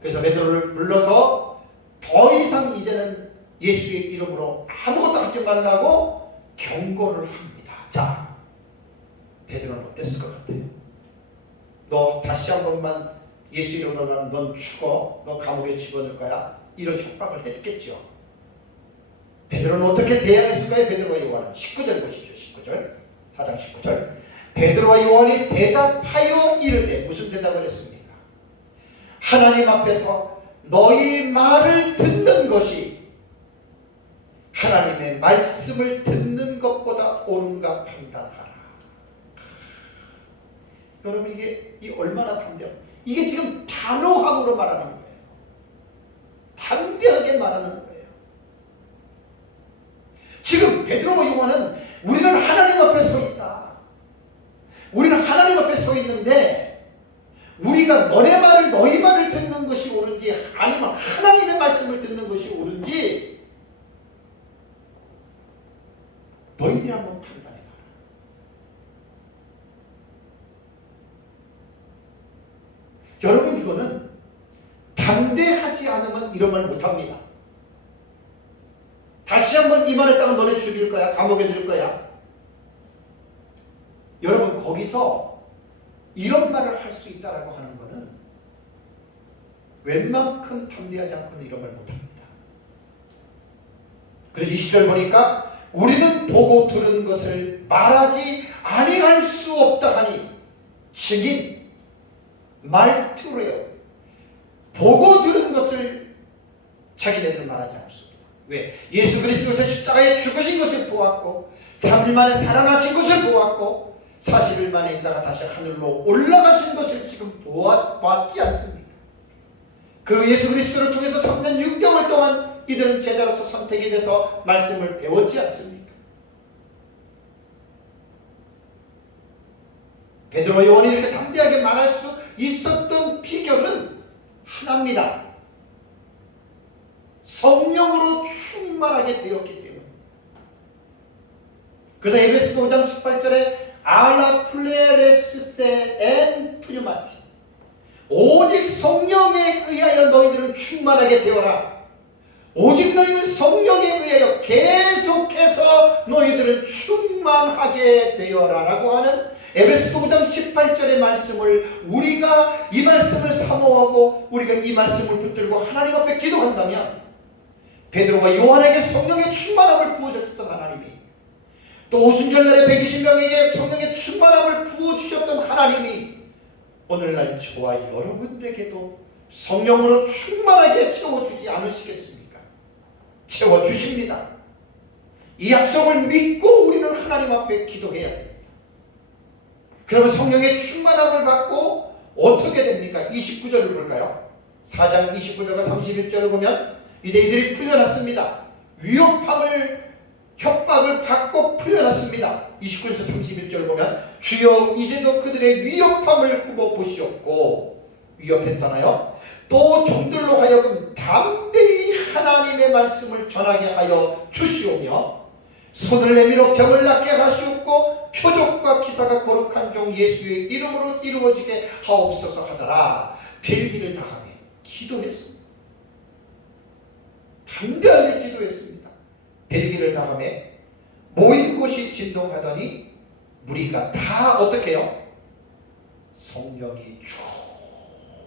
그래서 베드로를 불러서 더 이상 이제는 예수의 이름으로 아무것도 하지 말라고 경고를 합니다. 자, 베드로는 어땠을 것 같아요? 너 다시 한 번만 예수 이름으로 하면 넌 죽어. 너 감옥에 집어넣을 거야. 이런 협박을 했겠죠. 베드로는 어떻게 대항했을까요? 베드로와 요한은 19절 보십시오. 19절 4장 19절 베드로와 요한이 대답하여 이르되 무슨 대답을 했습니까? 하나님 앞에서 너희 말을 듣는 것이 하나님의 말씀을 듣는 것보다 옳은가 판단하라. 여러분 이게 얼마나 담대한, 이게 지금 단호함으로 말하는 거예요. 담대하게 말하는 거예요. 지금 베드로와 요한은 우리는 하나님 앞에 서 있다. 우리는 하나님 앞에 서 있는데 우리가 너희 말을 듣는 것이 옳은지 아니면 하나님의 말씀을 듣는 것이 옳은지 너희들이 한번 판단해봐라. 여러분 이거는 담대하지 않으면 이런 말 못합니다. 다시 한번 이 말했다가 너네 죽일 거야. 감옥에 넣을 거야. 여러분 거기서 이런 말을 할 수 있다라고 하는 것은 웬만큼 담대하지 않고는 이런 말 못합니다. 그래서 20절 보니까 우리는 보고 들은 것을 말하지 아니할 수 없다 하니 증인 말투래요. 보고 들은 것을 자기네들은 말하지 않습니다. 왜? 예수 그리스도께서 십자가에 죽으신 것을 보았고 3일 만에 살아나신 것을 보았고 40일 만에 있다가 다시 하늘로 올라가신 것을 지금 봤지 않습니까? 그 예수 그리스도를 통해서 3년 6개월 동안 이들은 제자로서 선택이 돼서 말씀을 배웠지 않습니까? 베드로와 요한이 이렇게 담대하게 말할 수 있었던 비결은 하나입니다. 성령으로 충만하게 되었기 때문에. 그래서 에베소서 5장 18절에 알라 플레레스세 엔 푸뉴마티, 오직 성령에 의하여 너희들은 충만하게 되어라. 오직 너희는 성령에 의하여 계속해서 너희들은 충만하게 되어라 라고 하는 에베소서 5장 18절의 말씀을 우리가 이 말씀을 사모하고 우리가 이 말씀을 붙들고 하나님 앞에 기도한다면, 베드로가 요한에게 성령의 충만함을 부어주셨던 하나님이, 또 오순절날에 120명에게 성령의 충만함을 부어주셨던 하나님이 오늘날 저와 여러분들에게도 성령으로 충만하게 채워주지 않으시겠습니까? 채워주십니다. 이 약속을 믿고 우리는 하나님 앞에 기도해야 됩니다. 그러면 성령의 충만함을 받고 어떻게 됩니까? 29절을 볼까요? 4장 29절과 31절을 보면 이제 이들이 풀려났습니다. 위협함을, 협박을 받고 풀려났습니다. 29절에서 31절을 보면 주여 이제도 그들의 위협함을 굽어 보시옵고, 위협했잖아요. 또 종들로 하여금 담대히 하나님의 말씀을 전하게 하여 주시오며 손을 내밀어 병을 낫게 하시옵고 표적과 기사가 거룩한 종 예수의 이름으로 이루어지게 하옵소서 하더라. 벨기를 다하며 기도했습니다. 담대하게 기도했습니다. 벨기를 다하며 모인 곳이 진동하더니 무리가 다 어떻게 해요? 성령이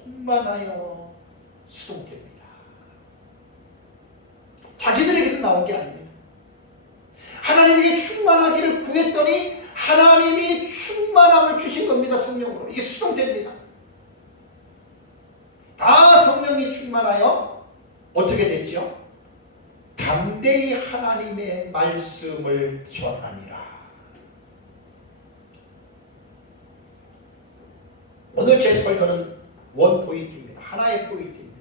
충만하여 수동됩니다. 자기들에게서 나온 게 아닙니다. 하나님에게 충만하기를 구했더니 하나님이 충만함을 주신 겁니다. 성령으로. 이게 수동됩니다. 다 성령이 충만하여 어떻게 됐죠? 담대히 하나님의 말씀을 전하니라. 오늘 제 설교는 원 포인트입니다. 하나의 포인트입니다.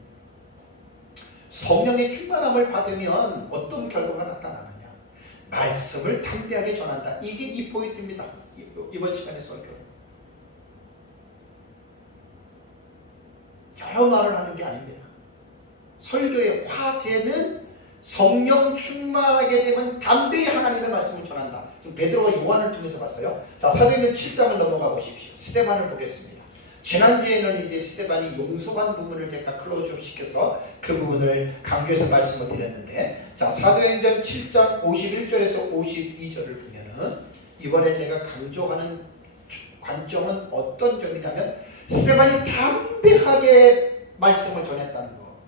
성령의 충만함을 받으면 어떤 결과가 나타나느냐? 말씀을 담대하게 전한다. 이게 이 포인트입니다. 이번 시간의 설교. 여러 말을 하는 게 아닙니다. 설교의 화제는 성령 충만하게 되면 담대히 하나님의 말씀을 전한다. 지금 베드로와 요한을 통해서 봤어요. 자, 사도행전 7장을 넘어가 보십시오. 스데반을 보겠습니다. 지난주에는 이제 스데반이 용서한 부분을 제가 클로즈업 시켜서 그 부분을 강조해서 말씀을 드렸는데, 자, 사도행전 7장 51절에서 52절을 보면은 이번에 제가 강조하는 관점은 어떤 점이냐면 스데반이 담대하게 말씀을 전했다는 거.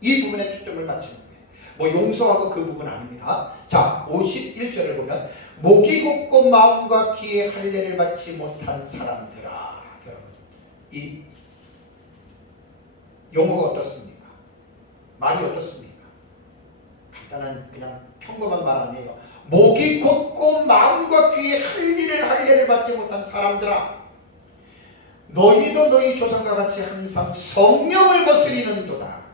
이 부분에 초점을 맞추는 거예요. 뭐 용서하고 그 부분 아닙니다. 자, 51절을 보면 목이 곱고 마음과 귀에 할례를 받지 못한 사람들아. 여러분, 이 용어가 어떻습니까? 말이 어떻습니까? 간단한 그냥 평범한 말 아니에요. 목이 곱고 마음과 귀에 할례를 받지 못한 사람들아, 너희도 너희 조상과 같이 항상 성령을 거스리는도다.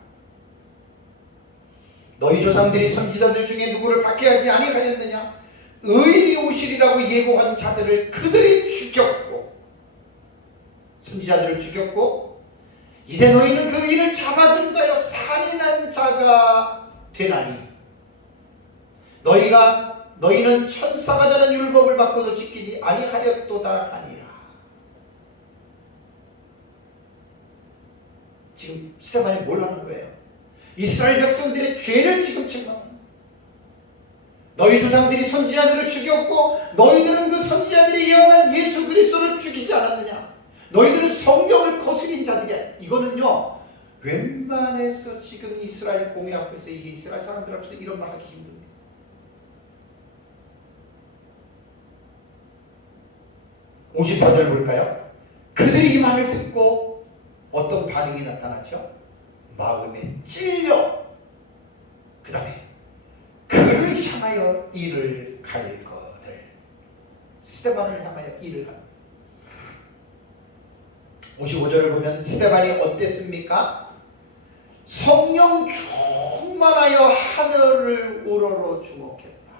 너희 조상들이 선지자들 중에 누구를 박해하지 아니하였느냐? 의인이 오시리라고 예고한 자들을 그들이 죽였고, 선지자들을 죽였고, 이제 너희는 그 의인을 잡아준 자여 살인한 자가 되나니 너희는 천사가 자는 율법을 받고도 지키지 아니하였도다 하니라. 지금 스데반이 뭘 하는 거예요? 이스라엘 백성들의 죄를 지금 책망합니다. 너희 조상들이 선지자들을 죽였고 너희들은 그 선지자들이 예언한 예수 그리스도를 죽이지 않았느냐? 너희들은 성령을 거스린 자들이야. 이거는요, 웬만해서 지금 이스라엘 공회 앞에서, 이게 이스라엘 사람들 앞에서 이런 말 하기 힘듭니다. 오 54절 볼까요? 그들이 이 말을 듣고 어떤 반응이 나타났죠? 마음에 찔려, 그 다음에 그를 향하여 이를 갈거늘. 스데반을 향하여 이를 갈거늘. 55절을 보면 스데반이 어땠습니까? 성령 충만하여 하늘을 우러러 주목했다.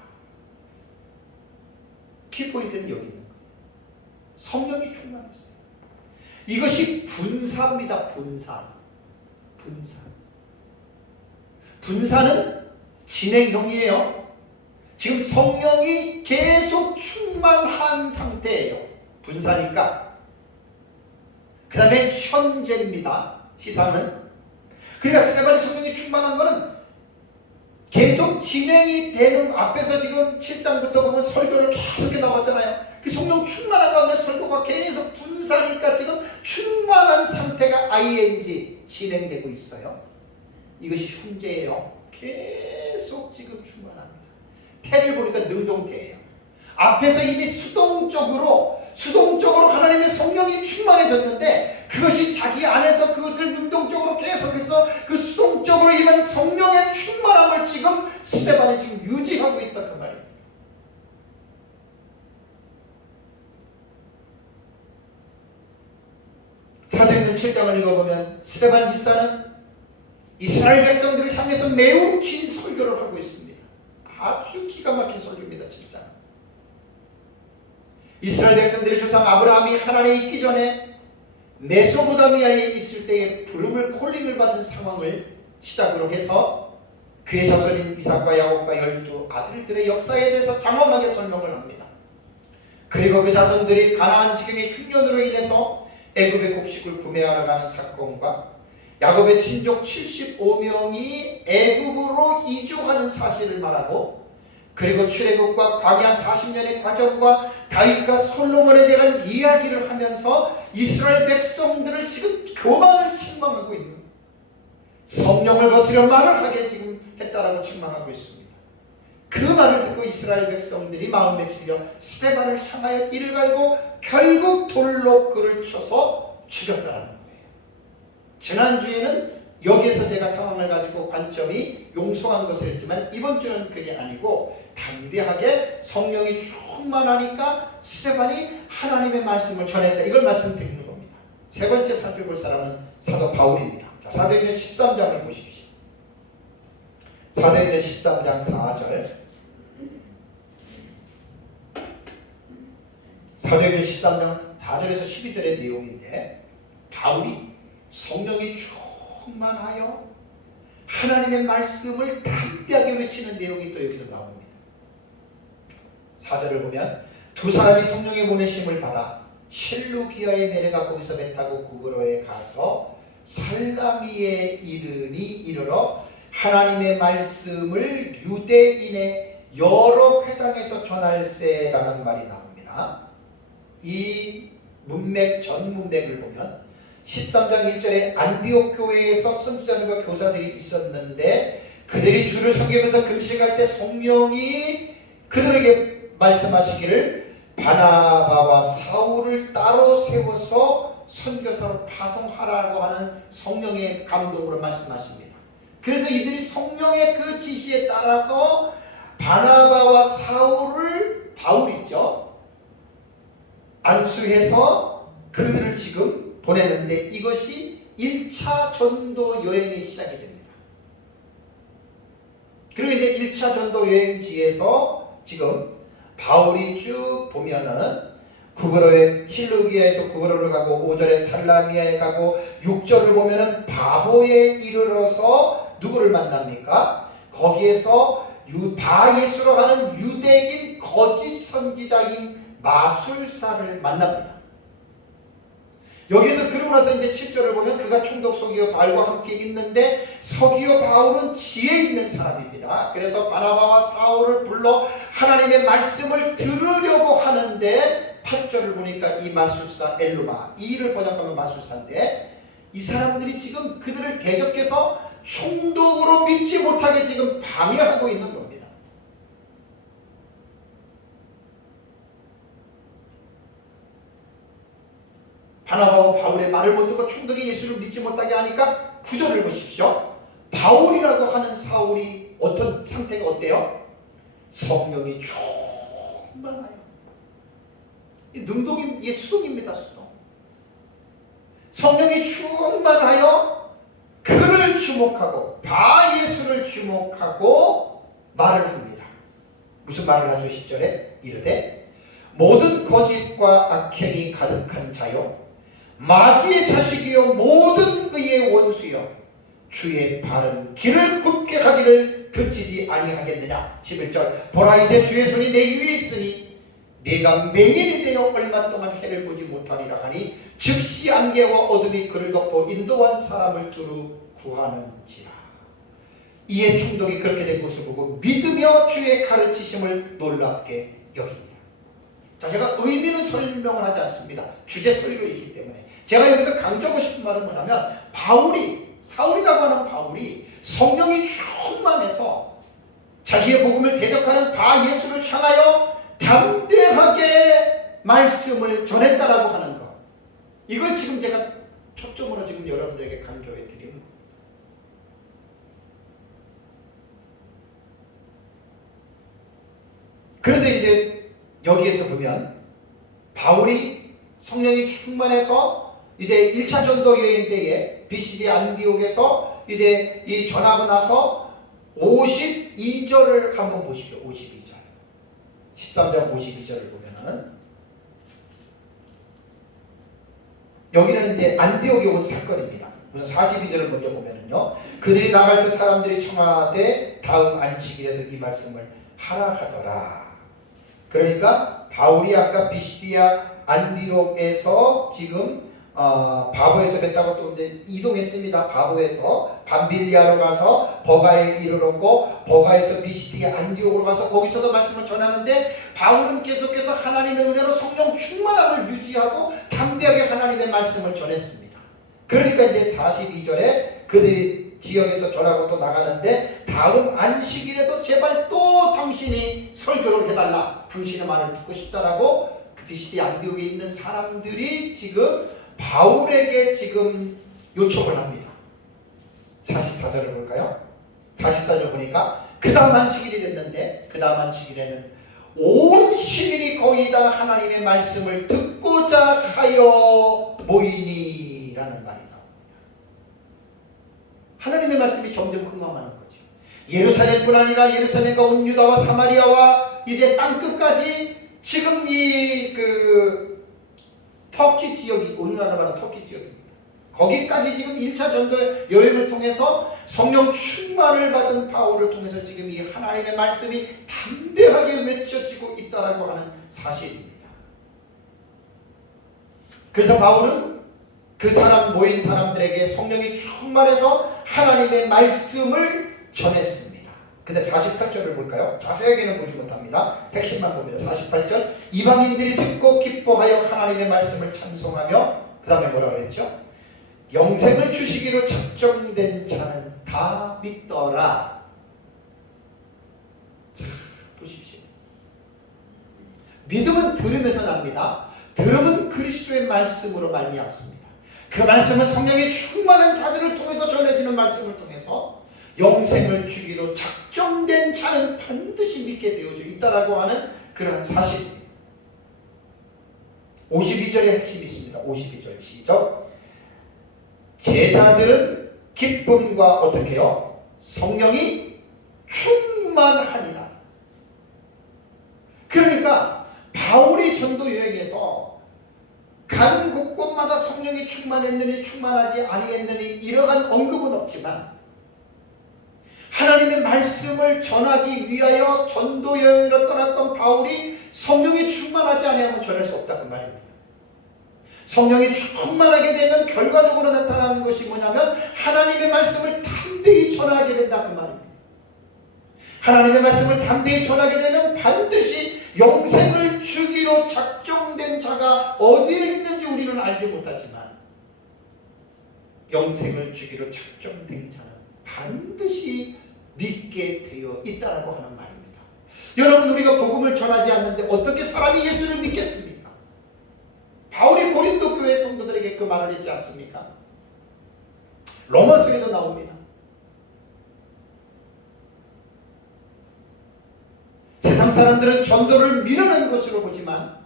키포인트는 여기 있는 거예요. 성령이 충만했어요. 이것이 분사입니다. 분사는 진행형이에요. 지금 성령이 계속 충만한 상태예요. 분사니까. 그 다음에 현재입니다. 시사는. 그러니까 스데반이 성령이 충만한 거는 계속 진행이 되는, 앞에서 지금 7장부터 보면 설교를 계속 나왔잖아요. 그 성령 충만한 가운데 설교가 계속 분사니까 지금 충만한 상태가 ing 진행되고 있어요. 이것이 현재예요. 계속 지금 충만합니다. 태를 보니까 능동태예요. 앞에서 이미 수동적으로 하나님의 성령이 충만해졌는데 그것이 자기 안에서 그것을 능동적으로 계속해서 그 수동적으로 임한 성령의 충만함을 지금 스데반이 지금 유지하고 있다 그 말입니다. 사도행전 7장을 읽어보면 스데반 집사는 이스라엘 백성들을 향해서 매우 긴 설교를 하고 있습니다. 아주 기가 막힌 설교입니다. 7장. 이스라엘 백성들의 조상 아브라함이 하나님에 있기 전에 메소포타미아에 있을 때에 부름을 콜링을 받은 상황을 시작으로 해서 그의 자손인 이삭과 야곱과 12 아들들의 역사에 대해서 장엄하게 설명을 합니다. 그리고 그 자손들이 가나안 지경의 흉년으로 인해서 애굽의 곡식을 구매하러 가는 사건과 야곱의 친족 75명이 애굽으로 이주하는 사실을 말하고, 그리고 출애굽과 광야 40년의 과정과 다윗과 솔로몬에 대한 이야기를 하면서 이스라엘 백성들을 지금 교만을 책망하고 있는, 성령을 거스려 말을 하게 지금 했다라고 책망하고 있습니다. 그 말을 듣고 이스라엘 백성들이 마음에 질려 스데반을 향하여 이를 갈고 결국 돌로 그를 쳐서 죽였다라는 거예요. 지난주에는 여기에서 제가 상황을 가지고 관점이 용서한 것을 했지만 이번 주는 그게 아니고 담대하게 성령이 충만하니까 스데반이 하나님의 말씀을 전했다, 이걸 말씀드리는 겁니다. 세 번째 살펴볼 사람은 사도 바울입니다. 자, 사도행전 13장을 보십시오. 사도행전 13장 4절. 사도행전 13장 4절에서 12절의 내용인데, 바울이 성령이 충만하여 하나님의 말씀을 담대하게 외치는 내용이 또 여기도 나옵니다. 4절을 보면 두 사람이 성령의 보내심을 받아 실루기아에 내려가 거기서 배 타고 구브로에 가서 살라미에 이르러 하나님의 말씀을 유대인의 여러 회당에서 전할세라는 말이 나옵니다. 이 문맥 전 문맥을 보면 13장 1절에 안디옥 교회에서 선지자들과 교사들이 있었는데 그들이 주를 섬기면서 금식할 때 성령이 그들에게 말씀하시기를 바나바와 사울을 따로 세워서 선교사로 파송하라고 하는 성령의 감동으로 말씀하십니다. 그래서 이들이 성령의 그 지시에 따라서 바나바와 사울을, 바울이죠, 안수해서 그들을 지금 보냈는데 이것이 1차 전도 여행의 시작이 됩니다. 그리고 이제 1차 전도 여행지에서 지금 바울이 쭉 보면은 구브로에, 실루기아에서 구브로를 가고 5절에 살라미아에 가고 6절을 보면은 바보에 이르러서 누구를 만납니까? 거기에서 바예수로 하는 유대인 거짓 선지자인 마술사를 만납니다. 여기에서 그러고 나서 이제 7절을 보면 그가 총독 서기오 바울과 함께 있는데 서기오 바울은 지혜 있는 사람입니다. 그래서 바나바와 사울을 불러 하나님의 말씀을 들으려고 하는데 8절을 보니까 이 마술사 엘루마, 이 일을 번역하면 마술사인데 이 사람들이 지금 그들을 대적해서 총독으로 믿지 못하게 지금 방해하고 있는 겁니다. 바나바와 바울의 말을 못 듣고 총독이 예수를 믿지 못하게 하니까 9절을 보십시오. 바울이라고 하는 사울이 어떤 상태가 어때요? 성령이 충만하여, 이 능동이 수동입니다. 수동. 성령이 충만하여 그를 주목하고 바 예수를 주목하고 말을 합니다. 무슨 말을 하죠? 10절에 이르되 모든 거짓과 악행이 가득한 자요 마귀의 자식이요 모든 의의 원수요 주의 바른 길을 굽게 하기를 그치지 아니하겠느냐. 11절 보라 이제 주의 손이 내 위에 있으니 내가 맹인이 되어 얼마 동안 해를 보지 못하리라 하니 즉시 안개와 어둠이 그를 덮어 인도한 사람을 두루 구하는지라. 이에 총독이 그렇게 된 것을 보고 믿으며 주의 가르치심을 놀랍게 여깁니다. 자, 제가 의미는 설명을 하지 않습니다. 주제 설교이기 때문에. 제가 여기서 강조하고 싶은 말은 뭐냐면 사울이라고 하는 바울이 성령이 충만해서 자기의 복음을 대적하는 바 예수를 향하여 담대하게 말씀을 전했다라고 하는 것. 이걸 지금 제가 초점으로 지금 여러분들에게 강조해 드리는 겁니다. 그래서 이제 여기에서 보면 바울이 성령이 충만해서 이제 1차 전도 여행 때에 BCD 안디옥에서 이제 이 전하고 나서 52절을 한번 보십시오. 52절. 13장 52절을 보면은 여기는 이제 안디옥에 온 사건입니다. 우선 42절을 먼저 보면은요. 그들이 나갈새 사람들이 청하되 다음 안식일에도 이 말씀을 하라 하더라. 그러니까 바울이 아까 비시디아 안디옥에서 지금 바보에서 뵀다가 또 이제 이동했습니다. 바보에서 밤빌리아로 가서 버가에 이르렀고 버가에서 비시디아 안디옥으로 가서 거기서도 말씀을 전하는데 바울은 계속해서 하나님의 은혜로 성령 충만함을 유지하고 담대하게 하나님의 말씀을 전했습니다. 그러니까 이제 42절에 그들이 지역에서 전하고 또 나가는데 다음 안식일에도 제발 또 당신이 설교를 해달라. 당신의 말을 듣고 싶다라고 그 비시디아 안디옥에 있는 사람들이 지금 바울에게 지금 요청을 합니다. 44절을 볼까요? 44절 보니까 그 다음 안식일이 됐는데 그 다음 안식일에는 온 시민이 거의 다 하나님의 말씀을 듣고자 하여 모이니라는 말이 나옵니다. 하나님의 말씀이 점점 흥망하는 거죠. 예루살렘뿐 아니라 예루살렘과 온 유다와 사마리아와 이제 땅끝까지 지금 이 터키 지역이 오늘날로 가는 터키 지역입니다. 거기까지 지금 1차 전도 여행을 통해서 성령 충만을 받은 바울을 통해서 지금 이 하나님의 말씀이 담대하게 외쳐지고 있다라고 하는 사실입니다. 그래서 바울은 그 사람 모인 사람들에게 성령이 충만해서 하나님의 말씀을 전했습니다. 근데 48절을 볼까요? 자세하게는 보지 못합니다. 핵심만 봅니다. 48절 이방인들이 듣고 기뻐하여 하나님의 말씀을 찬송하며 그 다음에 뭐라 그랬죠? 영생을 주시기로 작정된 자는 다 믿더라. 자, 보십시오. 믿음은 들음에서 납니다. 들음은 그리스도의 말씀으로 말미암습니다. 그 말씀은 성령이 충만한 자들을 통해서 전해지는 말씀을 통해서 영생을 주기로 작정된 자는 반드시 믿게 되어져 있다라고 하는 그런 사실입니다. 52절의 핵심이 있습니다. 52절 시작. 제자들은 기쁨과 어떻게 해요? 성령이 충만하니라. 그러니까 바울이 전도 여행에서 가는 곳곳마다 성령이 충만했느니 충만하지 아니했느니 이러한 언급은 없지만 하나님의 말씀을 전하기 위하여 전도 여행으로 떠났던 바울이 성령이 충만하지 아니하면 전할 수 없다 그 말입니다. 성령이 충만하게 되면 결과적으로 나타나는 것이 뭐냐면 하나님의 말씀을 담대히 전하게 된다 그 말입니다. 하나님의 말씀을 담대히 전하게 되면 반드시 영생을 주기로 작정된 자가 어디에 있는지 우리는 알지 못하지만 영생을 주기로 작정된 자는 반드시 믿게 되어 있다라고 하는 말입니다. 여러분 우리가 복음을 전하지 않는데 어떻게 사람이 예수를 믿겠습니까? 바울이 고린도 교회 성도들에게 그 말을 했지 않습니까? 로마서에도 나옵니다. 세상 사람들은 전도를 미련한 것으로 보지만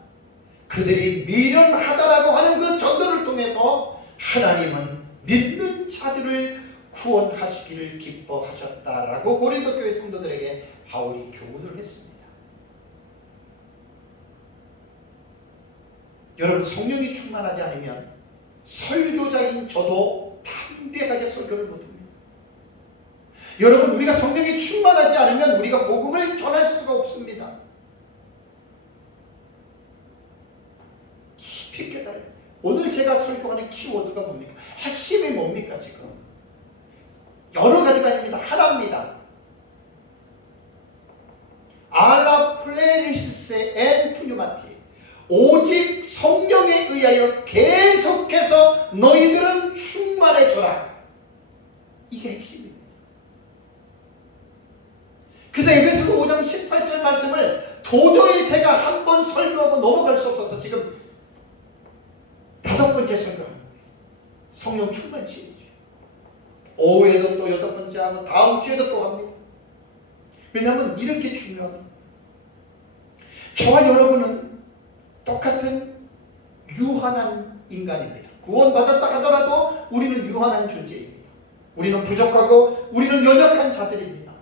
그들이 미련하다라고 하는 그 전도를 통해서 하나님은 믿는 자들을 구원하시기를 기뻐하셨다라고 고린도 교회 성도들에게 바울이 교훈을 했습니다. 여러분, 성령이 충만하지 않으면 설교자인 저도 담대하게 설교를 못합니다. 여러분, 우리가 성령이 충만하지 않으면 우리가 복음을 전할 수가 없습니다. 깊이 깨달아야 돼요. 오늘 제가 설교하는 키워드가 뭡니까? 핵심이 뭡니까 지금? 여러 가지가 아닙니다. 하나입니다. 알라 플레리스세 엔 푸뉴마티, 오직 성령에 의하여 계속해서 너희들은 충만해져라. 이게 핵심입니다. 그래서 에베소서 5장 18절 말씀을 도저히 제가 한 번 설교하고 넘어갈 수 없어서 지금 5번째 설교하는 거예요. 성령 충만 시리즈. 오후에도 또 6번째 하고 다음 주에도 또 합니다. 왜냐하면 이렇게 중요합니다. 저와 여러분은 똑같은 유한한 인간입니다. 구원받았다 하더라도 우리는 유한한 존재입니다. 우리는 부족하고 우리는 연약한 자들입니다.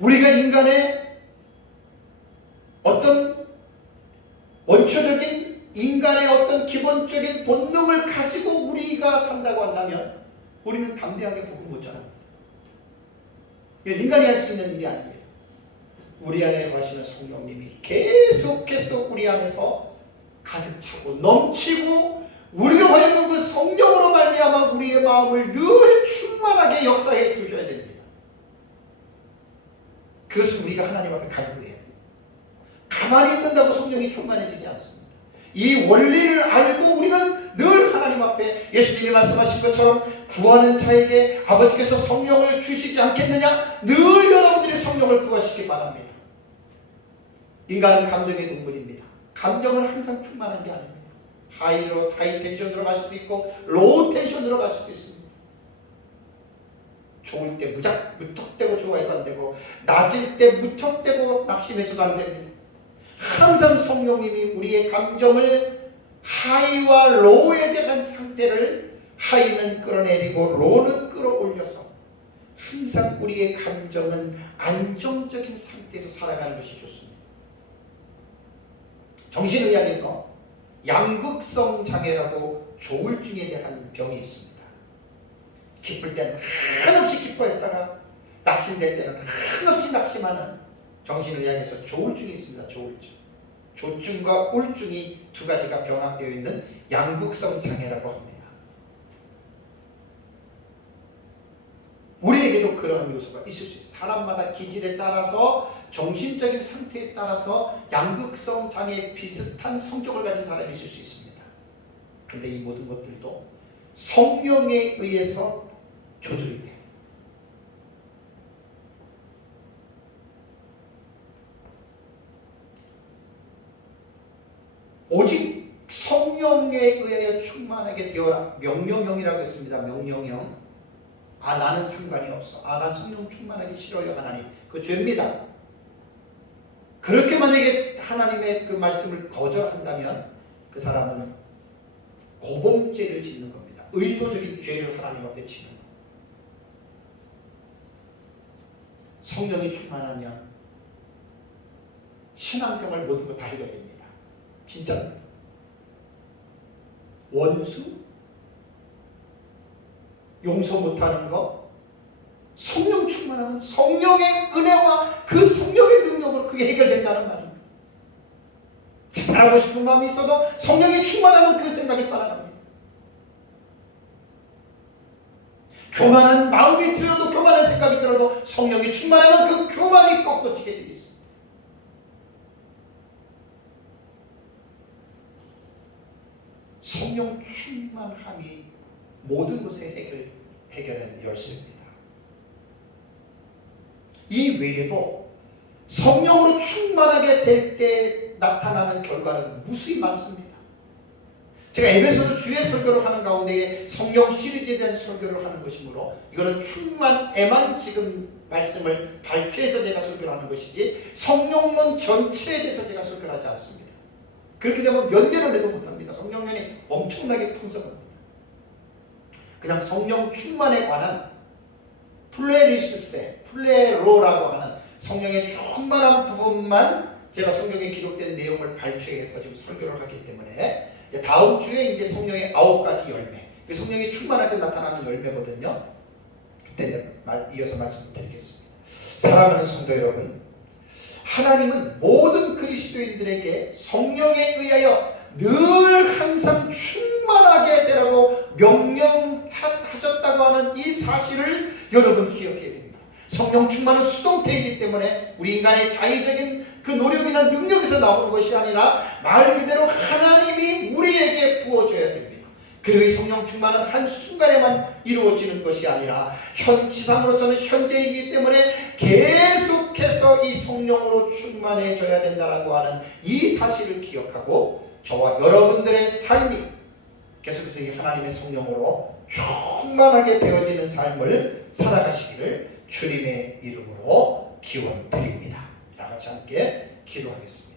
우리가 인간의 어떤 원초적인 인간의 어떤 기본적인 본능을 가지고 우리가 산다고 한다면 우리는 담대하게 복음 못 전합니다. 인간이 할 수 있는 일이 아닙니다. 우리 안에 가시는 성령님이 계속해서 우리 안에서 가득 차고 넘치고 우리로 하여금 그 성령으로 말미암아 우리의 마음을 늘 충만하게 역사해 주셔야 됩니다. 그것은 우리가 하나님 앞에 간구해야 돼요. 가만히 있는다고 성령이 충만해지지 않습니다. 이 원리를 알고 우리는 늘 하나님 앞에 예수님이 말씀하신 것처럼 구하는 자에게 아버지께서 성령을 주시지 않겠느냐, 늘 여러분들이 성령을 구하시기 바랍니다. 인간은 감정의 동물입니다. 감정은 항상 충만한 게 아닙니다. 하이 텐션으로 갈 수도 있고 로우 텐션으로 갈 수도 있습니다. 좋을 때 무턱대고 좋아해도 안 되고 낮을 때 무턱대고 낙심해서도 안 됩니다. 항상 성령님이 우리의 감정을 하이와 로우에 대한 상태를 하이는 끌어내리고 로우는 끌어올려서 항상 우리의 감정은 안정적인 상태에서 살아가는 것이 좋습니다. 정신의학에서 양극성 장애라고 조울증에 대한 병이 있습니다. 기쁠 때는 한없이 기뻐했다가 낙심될 때는 한없이 낙심하는 정신의학에서 조울증이 있습니다. 조울증. 조증과 우울증이 두 가지가 병합되어 있는 양극성 장애라고 합니다. 우리에게도 그러한 요소가 있을 수 있어요. 사람마다 기질에 따라서 정신적인 상태에 따라서 양극성 장애 비슷한 성격을 가진 사람이 있을 수 있습니다. 그런데 이 모든 것들도 성령에 의해서 조절이 돼요. 오직 성령에 의하여 충만하게 되어라. 명령형이라고 했습니다. 명령형. 나는 상관이 없어. 난 성령 충만하기 싫어요. 하나님. 그거 죄입니다. 그렇게 만약에 하나님의 그 말씀을 거절한다면 그 사람은 고범죄를 짓는 겁니다. 의도적인 죄를 하나님 앞에 지는 겁니다. 성령이 충만하면 신앙생활 모든 거 다 해결됩니다. 진짜입니다. 원수, 용서 못하는 거, 성령 충만하면 성령의 은혜와 그 성령의 능력으로 그게 해결된다는 말입니다. 자살하고 싶은 마음이 있어도 성령이 충만하면 그 생각이 떠나갑니다. 교만한 마음이 들어도, 교만한 생각이 들어도 성령이 충만하면 그 교만이 꺾어지게 되어 있습니다. 성령 충만함이 모든 것의 해결의 열쇠입니다. 이 외에도 성령으로 충만하게 될 때 나타나는 결과는 무수히 많습니다. 제가 에베소서 주의 설교를 하는 가운데 성령 시리즈에 대한 설교를 하는 것이므로 이거는 충만에만 지금 말씀을 발췌해서 제가 설교를 하는 것이지 성령론 전체에 대해서 제가 설교를 하지 않습니다. 그렇게 되면 몇 년을 해도 못합니다. 성령론이 엄청나게 풍성합니다. 그냥 성령 충만에 관한 플레로라고 하는 성령의 충만한 부분만 제가 성경에 기록된 내용을 발췌해서 지금 설교를 하기 때문에 다음 주에 이제 성령의 9가지 열매, 성령이 충만할 때 나타나는 열매거든요. 그때 이어서 말씀드리겠습니다. 사랑하는 성도 여러분, 하나님은 모든 그리스도인들에게 성령에 의하여 늘 항상 충만하게 되라고 명령하셨다고 하는 이 사실을 여러분 기억해야 됩니다. 성령 충만은 수동태이기 때문에 우리 인간의 자의적인 그 노력이나 능력에서 나오는 것이 아니라 말 그대로 하나님이 우리에게 부어줘야 됩니다. 그리고 이 성령 충만은 한순간에만 이루어지는 것이 아니라 지상으로서는 현재이기 때문에 계속해서 이 성령으로 충만해져야 된다고 하는 이 사실을 기억하고 저와 여러분들의 삶이 계속해서 이 하나님의 성령으로 충만하게 되어지는 삶을 살아가시기를 주님의 이름으로 기원드립니다. 다 같이 함께 기도하겠습니다.